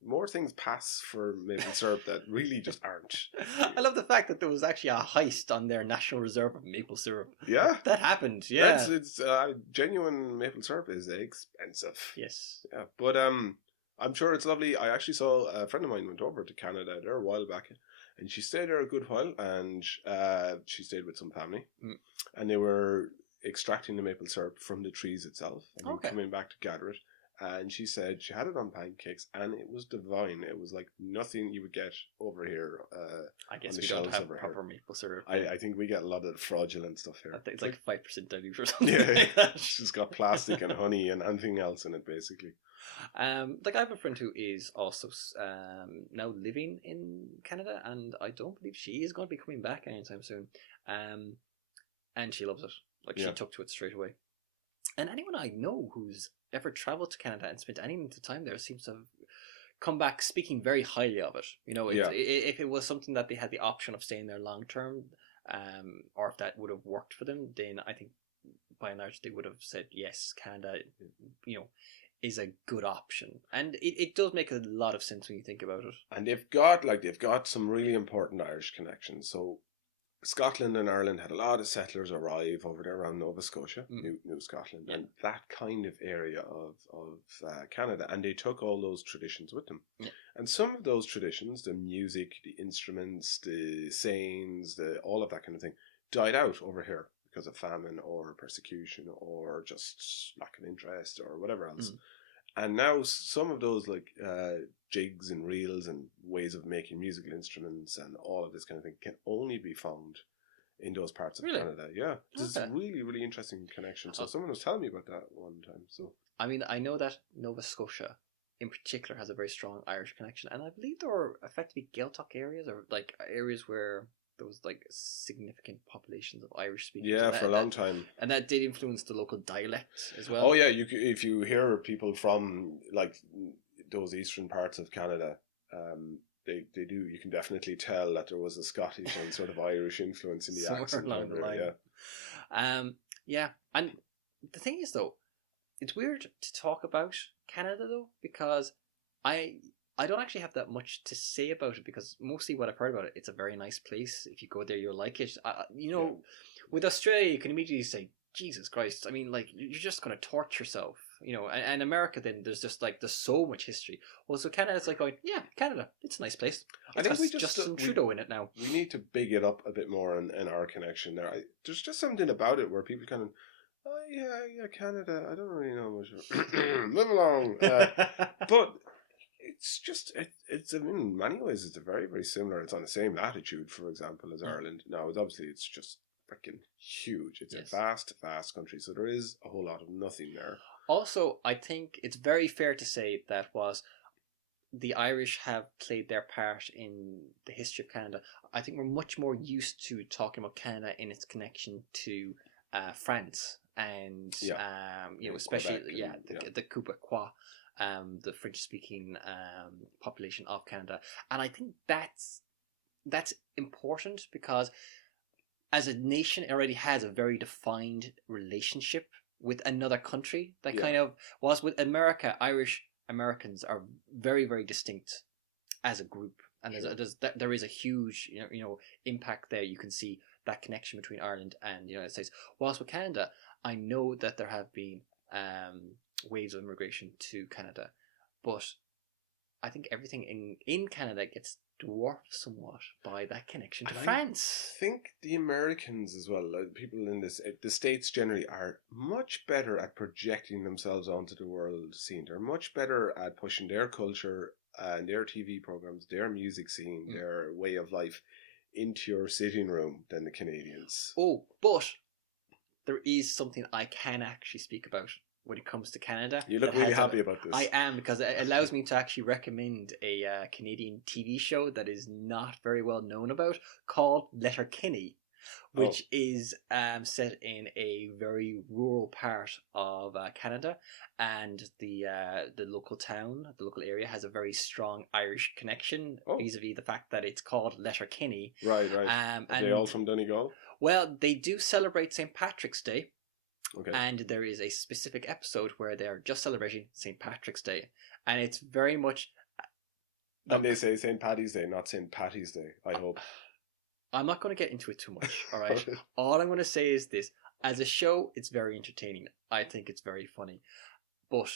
More things pass for maple syrup that really just aren't. I love the fact that there was actually a heist on their national reserve of maple syrup. Yeah, that happened. Yeah, it's genuine maple syrup is expensive. Yes. Yeah, but I'm sure it's lovely. I actually saw a friend of mine went over to Canada there a while back. And she stayed there a good while, and she stayed with some family. And they were extracting the maple syrup from the trees itself and coming back to gather it. And she said she had it on pancakes, and it was divine. It was like nothing you would get over here. I guess we don't have proper maple syrup. I think we get a lot of fraudulent stuff here. I think it's like 5% dilute or something. Yeah, like that. It's just got plastic and honey and anything else in it, basically. Like I have a friend who is also now living in Canada, and I don't believe she is going to be coming back anytime soon. And she loves it. Like she took to it straight away. And anyone I know who's ever travelled to Canada and spent any amount of time there seems to have come back speaking very highly of it. You know, if it was something that they had the option of staying there long term, or if that would have worked for them, then I think by and large they would have said yes, Canada, you know, is a good option. And it does make a lot of sense when you think about it. And they've got some really important Irish connections. So Scotland and Ireland had a lot of settlers arrive over there around Nova Scotia, New Scotland, and that kind of area of Canada, and they took all those traditions with them. And some of those traditions, the music, the instruments, the sayings, all of that kind of thing, died out over here because of famine or persecution or just lack of interest or whatever else. And now some of those like jigs and reels and ways of making musical instruments and all of this kind of thing can only be found in those parts of Really? Canada. Yeah, this is Okay. a really, really interesting connection. So someone was telling me about that one time. So I mean, I know that Nova Scotia, in particular, has a very strong Irish connection, and I believe there were effectively Gaeltacht areas, or like areas where there was like significant populations of Irish speakers. yeah, and for a long time. And that did influence the local dialect as well. Oh yeah, if you hear people from like those eastern parts of Canada, they do. You can definitely tell that there was a Scottish and sort of Irish influence in the Somewhere accent along the line. Yeah. Yeah, and the thing is though, it's weird to talk about Canada though, because I don't actually have that much to say about it, because mostly what I've heard about it, it's a very nice place. If you go there, you'll like it. With Australia, you can immediately say, Jesus Christ, I mean, like, you're just going to torture yourself, and America, then there's just like, there's so much history. Well, so Canada, it's like going, yeah, Canada, it's a nice place. I think we Justin Trudeau in it now. We need to big it up a bit more in our connection there. There's just something about it where people kind of, oh yeah, Canada, I don't really know much. Move along. But it's just, it's in many ways, it's a very, very similar. It's on the same latitude, for example, as Ireland. Now, it's just freaking huge. It's a vast, vast country. So there is a whole lot of nothing there. Also, I think it's very fair to say that was the Irish have played their part in the history of Canada. I think we're much more used to talking about Canada in its connection to France and especially the Quebecois, the French-speaking population of Canada, and I think that's important because as a nation, it already has a very defined relationship with another country. That kind of was with America. Irish Americans are very, very distinct as a group, and there is a huge impact there. You can see that connection between Ireland and the United States. Whilst with Canada, I know that there have been waves of immigration to Canada, but I think everything in Canada gets dwarfed somewhat by that connection to France. I think the Americans as well, people in the States generally, are much better at projecting themselves onto the world scene. They're much better at pushing their culture and their TV programs, their music scene, their way of life into your sitting room than the Canadians. Oh, but there is something I can actually speak about when it comes to Canada. You look really happy about this. I am, because it allows me to actually recommend a Canadian TV show that is not very well known about, called Letterkenny, which is set in a very rural part of Canada, and the local town, the local area, has a very strong Irish connection vis-a-vis the fact that it's called Letterkenny. Right. Are they all from Donegal? Well, they do celebrate St. Patrick's Day. Okay. And there is a specific episode where they're just celebrating St. Patrick's Day. And it's very much... And they say St. Paddy's Day, not St. Patty's Day, I hope. I'm not going to get into it too much, alright? All I'm going to say is this. As a show, it's very entertaining. I think it's very funny. But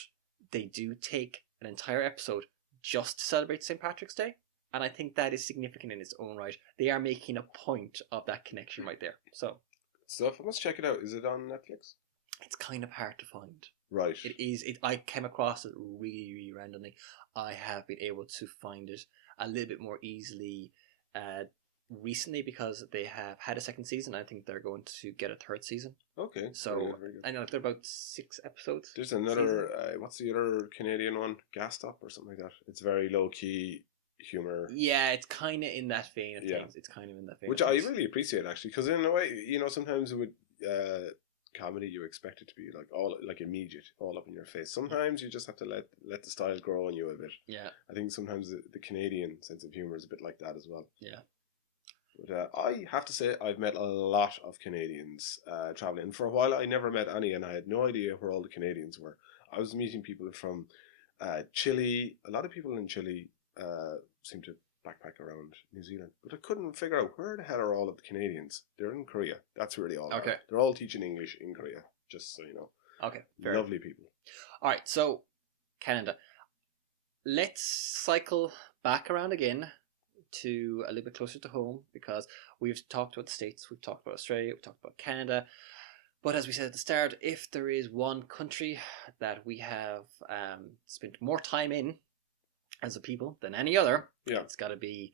they do take an entire episode just to celebrate St. Patrick's Day. And I think that is significant in its own right. They are making a point of that connection right there. So I must check it out. Is it on Netflix? It's kind of hard to find. Right. It is. I came across it really, really randomly. I have been able to find it a little bit more easily recently because they have had a second season. I think they're going to get a third season. Okay. So very good. I know they're about 6 episodes. There's another. What's the other Canadian one? Gas Stop or something like that. It's very low key humor. Yeah, it's kind of in that vein of things. It's kind of in that vein. Which I really appreciate actually, because in a way, sometimes with comedy you expect it to be like immediate, all up in your face. Sometimes you just have to let the style grow on you a bit. Yeah. I think sometimes the Canadian sense of humor is a bit like that as well. Yeah. But I have to say, I've met a lot of Canadians traveling. For a while, I never met any, and I had no idea where all the Canadians were. I was meeting people from Chile. A lot of people in Chile seem to backpack around New Zealand, but I couldn't figure out where the hell are all of the Canadians. They're in Korea. That's really all. Okay. They're all teaching English in Korea, just so you know. Okay. Lovely people. All right, so Canada. Let's cycle back around again to a little bit closer to home, because we've talked about the States, we've talked about Australia, we've talked about Canada. But as we said at the start, if there is one country that we have spent more time in as a people than any other, it's got to be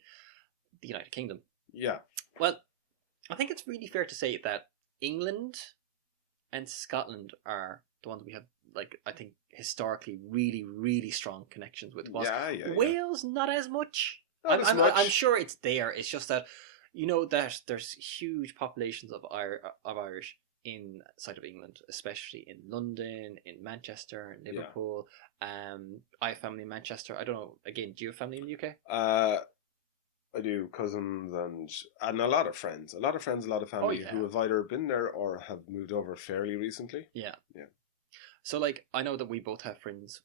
the United Kingdom. Yeah. Well, I think it's really fair to say that England and Scotland are the ones we have, like, I think historically really, really strong connections with. Whilst Yeah. Wales, not as much. Not as much. I'm sure it's there. It's just that, that there's huge populations of Irish inside of England, especially in London, in Manchester, in Liverpool. I have family in Manchester. I don't know. Again, do you have family in the UK? I do, cousins and a lot of friends, a lot of family who have either been there or have moved over fairly recently. Yeah. So, like, I know that we both have friends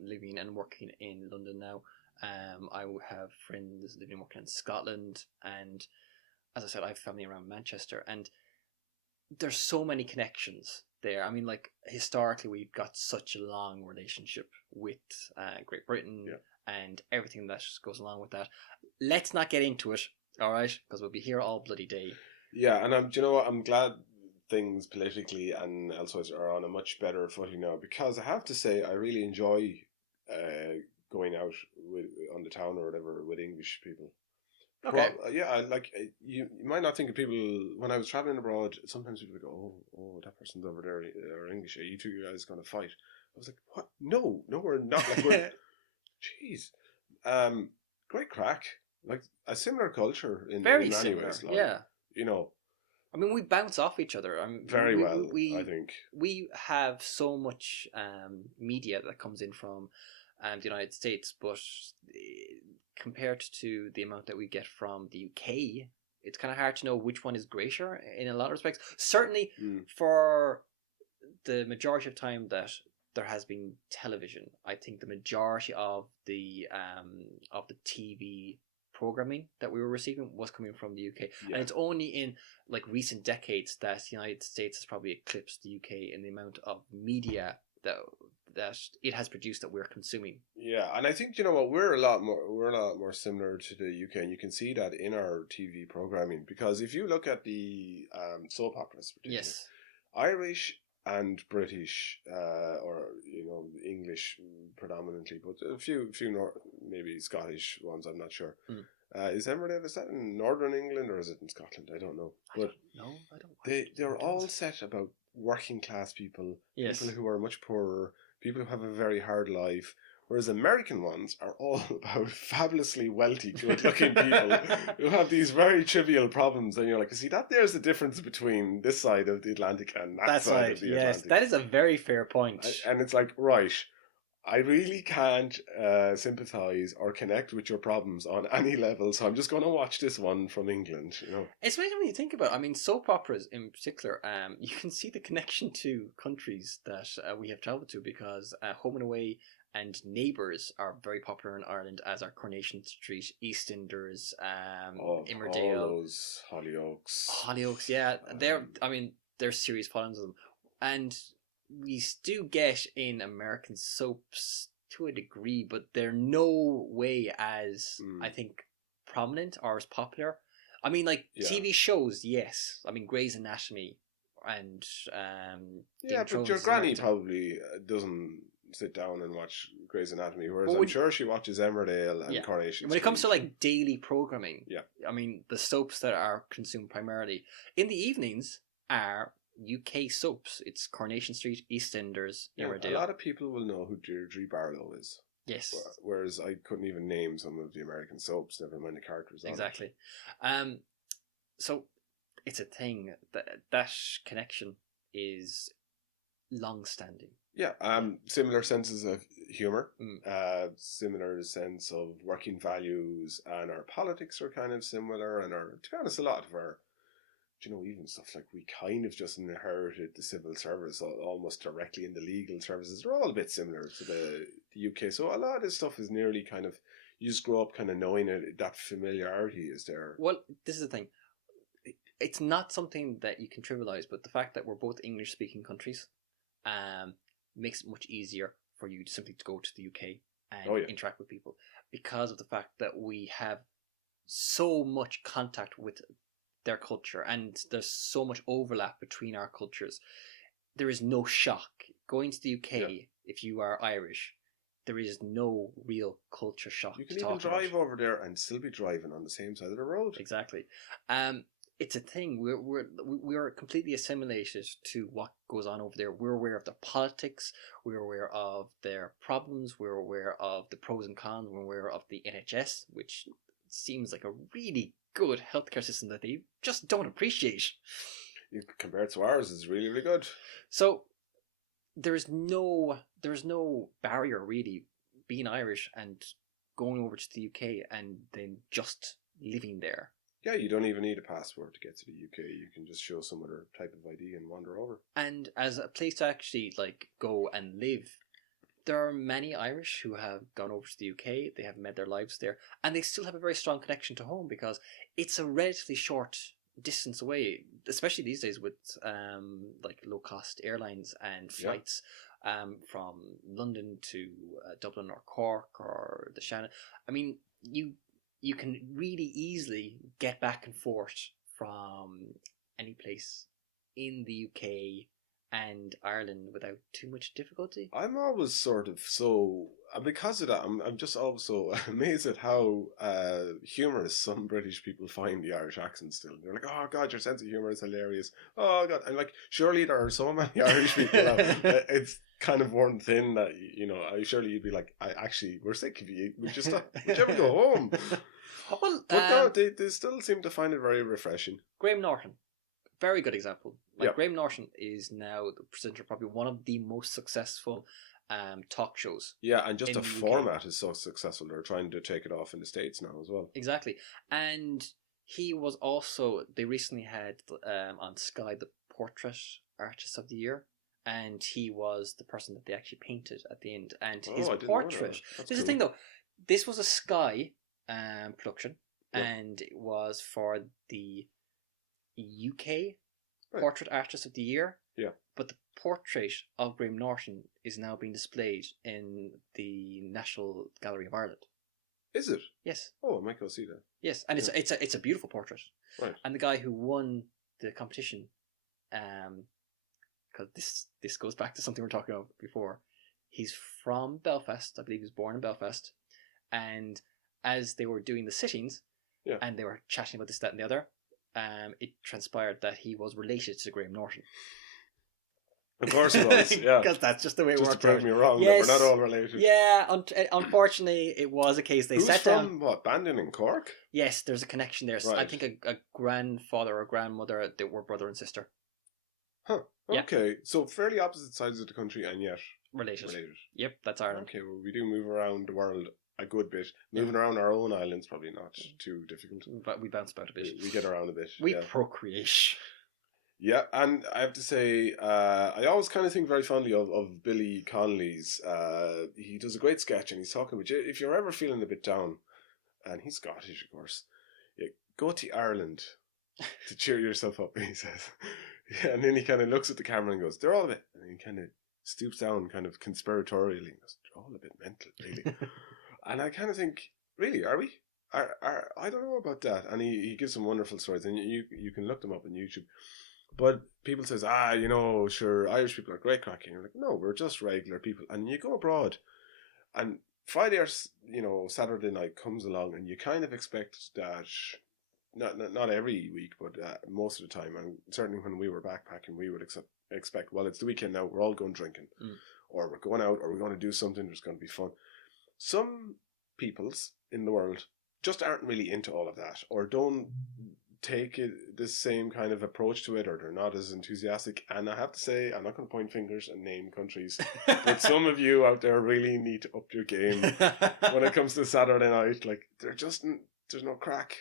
living and working in London now. I have friends living and working in Scotland, and as I said, I have family around Manchester, and there's so many connections there. I mean, like, historically, we've got such a long relationship with Great Britain and everything that goes along with that. Let's not get into it, all right? Because we'll be here all bloody day. Yeah, and do you know what? I'm glad things politically and elsewhere are on a much better footing now, because I have to say I really enjoy going out on the town or whatever with English people. Okay. Well, you might not think of people when I was traveling abroad. Sometimes people go, "Oh, that person's over there are English. Are you two guys going to fight?" I was like, "What? No, we're not." Like, jeez, great crack. Like a similar culture in many ways. Like, yeah. I mean, we bounce off each other. Very well, I think. We have so much media that comes in from the United States, but compared to the amount that we get from the UK, it's kind of hard to know which one is greater in a lot of respects. Certainly for the majority of time that there has been television, I think the majority of the TV programming that we were receiving was coming from the UK. And it's only in like recent decades that the United States has probably eclipsed the UK in the amount of media that it has produced that we're consuming. Yeah, and I think, you know what, we're a lot more similar to the UK, and you can see that in our TV programming, because if you look at the soap operas, yes, Irish and British, or English predominantly, but a few maybe Scottish ones, I'm not sure. Is Emmerdale, is that in Northern England or is it in Scotland? I don't know. But I don't. They're all set about working class people, yes, people who are much poorer, people who have a very hard life. Whereas American ones are all about fabulously wealthy, good-looking people who have these very trivial problems. And you're like, see, there's the difference between this side of the Atlantic and that side of the Atlantic. Yes, that is a very fair point. And it's like, right, I really can't sympathise or connect with your problems on any level, so I'm just going to watch this one from England. It's amazing when you think about it. I mean, soap operas in particular, you can see the connection to countries that we have travelled to, because Home and Away and Neighbours are very popular in Ireland, as are Coronation Street, EastEnders, Emmerdale, all those Hollyoaks, yeah. There's serious followings of them, and we do get in American soaps to a degree, but they're no way as I think prominent or as popular. I mean, like TV shows, yes. I mean, Grey's Anatomy and but your granny probably doesn't sit down and watch Grey's Anatomy, whereas I'm sure she watches Emmerdale and Coronation Street. When it comes to like daily programming, I mean, the soaps that are consumed primarily in the evenings are UK soaps. It's Coronation Street, EastEnders, Emmerdale. A lot of people will know who Deirdre Barlow is. Yes. Whereas I couldn't even name some of the American soaps, never mind the characters. Exactly. So it's a thing that connection is long-standing. Yeah, similar senses of humour, similar sense of working values, and our politics are kind of similar, and to be honest, a lot of our, even stuff like we kind of just inherited the civil service almost directly in the legal services. They're all a bit similar to the UK, so a lot of this stuff is nearly kind of, you just grow up kind of knowing it, that familiarity is there. Well, this is the thing. It's not something that you can trivialise, but the fact that we're both English-speaking countries, makes it much easier for you to simply go to the UK and interact with people, because of the fact that we have so much contact with their culture and there's so much overlap between our cultures. There is no shock going to the UK if you are Irish. There is no real culture shock. You can even drive over there and still be driving on the same side of the road. Exactly. it's a thing. We're completely assimilated to what goes on over there. We're aware of their politics. We're aware of their problems. We're aware of the pros and cons. We're aware of the NHS, which seems like a really good healthcare system that they just don't appreciate. Compared to ours, it's really, really good. So there's no barrier really being Irish and going over to the UK and then just living there. Yeah, you don't even need a passport to get to the UK. You can just show some other type of ID and wander over. And as a place to actually like go and live, there are many Irish who have gone over to the UK. They have made their lives there, and they still have a very strong connection to home because it's a relatively short distance away, especially these days with like low cost airlines and flights from London to Dublin or Cork or the Shannon. I mean, you can really easily get back and forth from any place in the UK and Ireland without too much difficulty. I'm always sort of so, because of that, I'm just also amazed at how humorous some British people find the Irish accent still. They're like, oh God, your sense of humour is hilarious. Oh God. And like, surely there are so many Irish people that it's kind of worn thin that, you know, surely you'd be like, we're sick of you. Would you ever go home? Well, but no, they still seem to find it very refreshing. Graham Norton, very good example. Like Graham Norton is now the presenter of probably one of the most successful talk shows. Yeah, and just the format is so successful. They're trying to take it off in the States now as well. Exactly. And he was also, they recently had on Sky the Portrait Artist of the Year. And he was the person that they actually painted at the end. And his portrait. This is the thing though. This was a Sky production. And it was for the UK Portrait Artist of the Year. Yeah. But the portrait of Graham Norton is now being displayed in the National Gallery of Ireland. Is it? Yes. Oh, I might go see that. Yes, and it's a beautiful portrait. Right. And the guy who won the competition, because this goes back to something we were talking about before. He's from Belfast. I believe he was born in Belfast. And as they were doing the sittings, and they were chatting about this, that, and the other, it transpired that he was related to Graham Norton. Of course he was, yeah. Because that's just the way it worked. Just to prove me wrong, yes. We're not all related. Yeah, unfortunately, it was a case. Who's sat down. From what, Bandon in Cork? Yes, there's a connection there. Right. I think a grandfather or grandmother, they were brother and sister. Huh. Okay, yeah. So fairly opposite sides of the country and yet related. Yep, that's Ireland. Okay, well, we do move around the world a good bit. Moving around our own island's probably not too difficult. But we bounce about a bit. We get around a bit. We procreate. Yeah, and I have to say, I always kind of think very fondly of Billy Connolly's. He does a great sketch, and he's talking about you. If you're ever feeling a bit down, and he's Scottish, of course, go to Ireland to cheer yourself up, he says. Yeah, and then he kind of looks at the camera and goes, they're all a bit, and he kind of stoops down kind of conspiratorially and goes, they're all a bit mental, really. And I kind of think, really, are we? I don't know about that. And he gives some wonderful stories, and you can look them up on YouTube. But people says, sure, Irish people are great cracking. You're like, no, we're just regular people. And you go abroad, and Friday or Saturday night comes along, and you kind of expect that, not every week, but most of the time, and certainly when we were backpacking, we would expect, well, it's the weekend now, we're all going drinking, or we're going out, or we're going to do something, there's going to be fun. Some peoples in the world just aren't really into all of that, or don't take the same kind of approach to it, or they're not as enthusiastic. And I have to say, I'm not going to point fingers and name countries, but some of you out there really need to up your game when it comes to Saturday night. Like, there's no crack.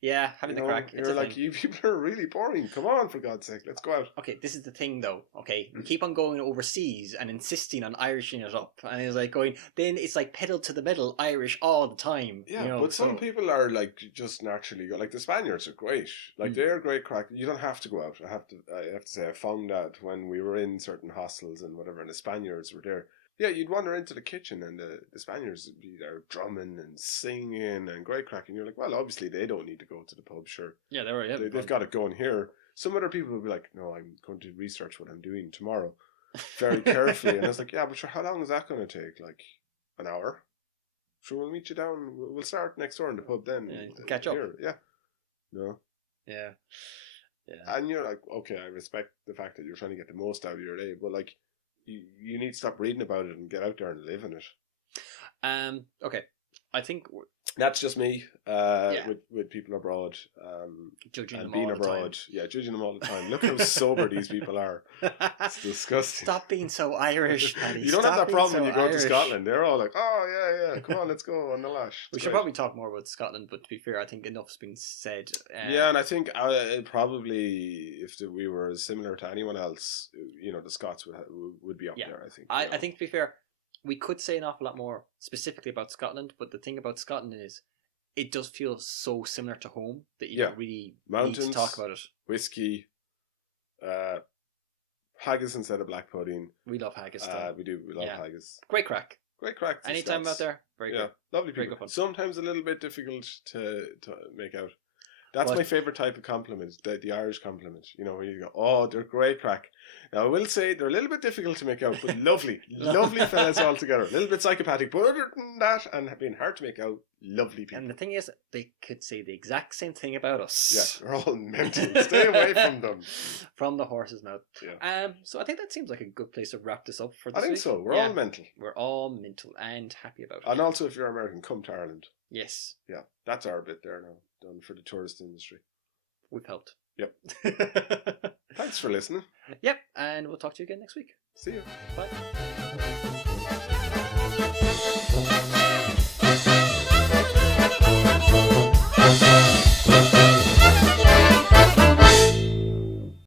Yeah, having the crack. You're like, you people are really boring. Come on, for God's sake, let's go out. Okay, this is the thing though. Okay, we keep on going overseas and insisting on Irishing it up, and it's like then it's like pedal to the metal Irish all the time. Yeah, but some people are like just naturally like the Spaniards are great. Like they're great crack. You don't have to go out. I have to say, I found that when we were in certain hostels and whatever, and the Spaniards were there. Yeah, you'd wander into the kitchen and the Spaniards would be there drumming and singing and great cracking. You're like, well, obviously they don't need to go to the pub, sure. Yeah, they've got it going here. Some other people will be like, no, I'm going to research what I'm doing tomorrow very carefully. And I was like, yeah, but sure, how long is that going to take? Like an hour? Sure, we'll meet you down. We'll start next door in the pub then. Yeah, catch up. Yeah. No. Yeah. Yeah. And you're like, okay, I respect the fact that you're trying to get the most out of your day, but like, you need to stop reading about it and get out there and live in it. Okay. I think that's just me. Yeah. With people abroad, judging and them being all the abroad, time. yeah, judging them all the time. Look how sober these people are. It's disgusting. Stop being so Irish, Paddy. You don't have that problem when you go Irish. to Scotland. They're all like, oh yeah, come on, let's go on the lash. We should probably talk more about Scotland, but to be fair, I think enough's been said. Yeah, and I think probably if we were similar to anyone else, you know, the Scots would be up there. I think. I think to be fair, we could say an awful lot more specifically about Scotland, but the thing about Scotland is it does feel so similar to home that you don't really mountains, need to talk about it. Whiskey, haggis instead of black pudding. We love haggis. We do. We love haggis. Great crack. Great crack. Anytime out there. Very good. Lovely people. Good fun. Sometimes a little bit difficult to make out. That's my favourite type of compliment, the Irish compliment. You know, where you go, oh, they're great crack. Now, I will say they're a little bit difficult to make out, but lovely. Lovely fellas all together. A little bit psychopathic, but other than that, and being hard to make out, lovely people. And the thing is, they could say the exact same thing about us. Yeah, they're all mental. Stay away from them. From the horse's mouth. Yeah. So I think that seems like a good place to wrap this up for this I think week. so. We're all mental. We're all mental and happy about it. And also, if you're American, come to Ireland. Yes. Yeah, that's our bit there now, done for the tourist industry. We've helped. Yep. Thanks for listening. Yep, and we'll talk to you again next week. See you. Bye.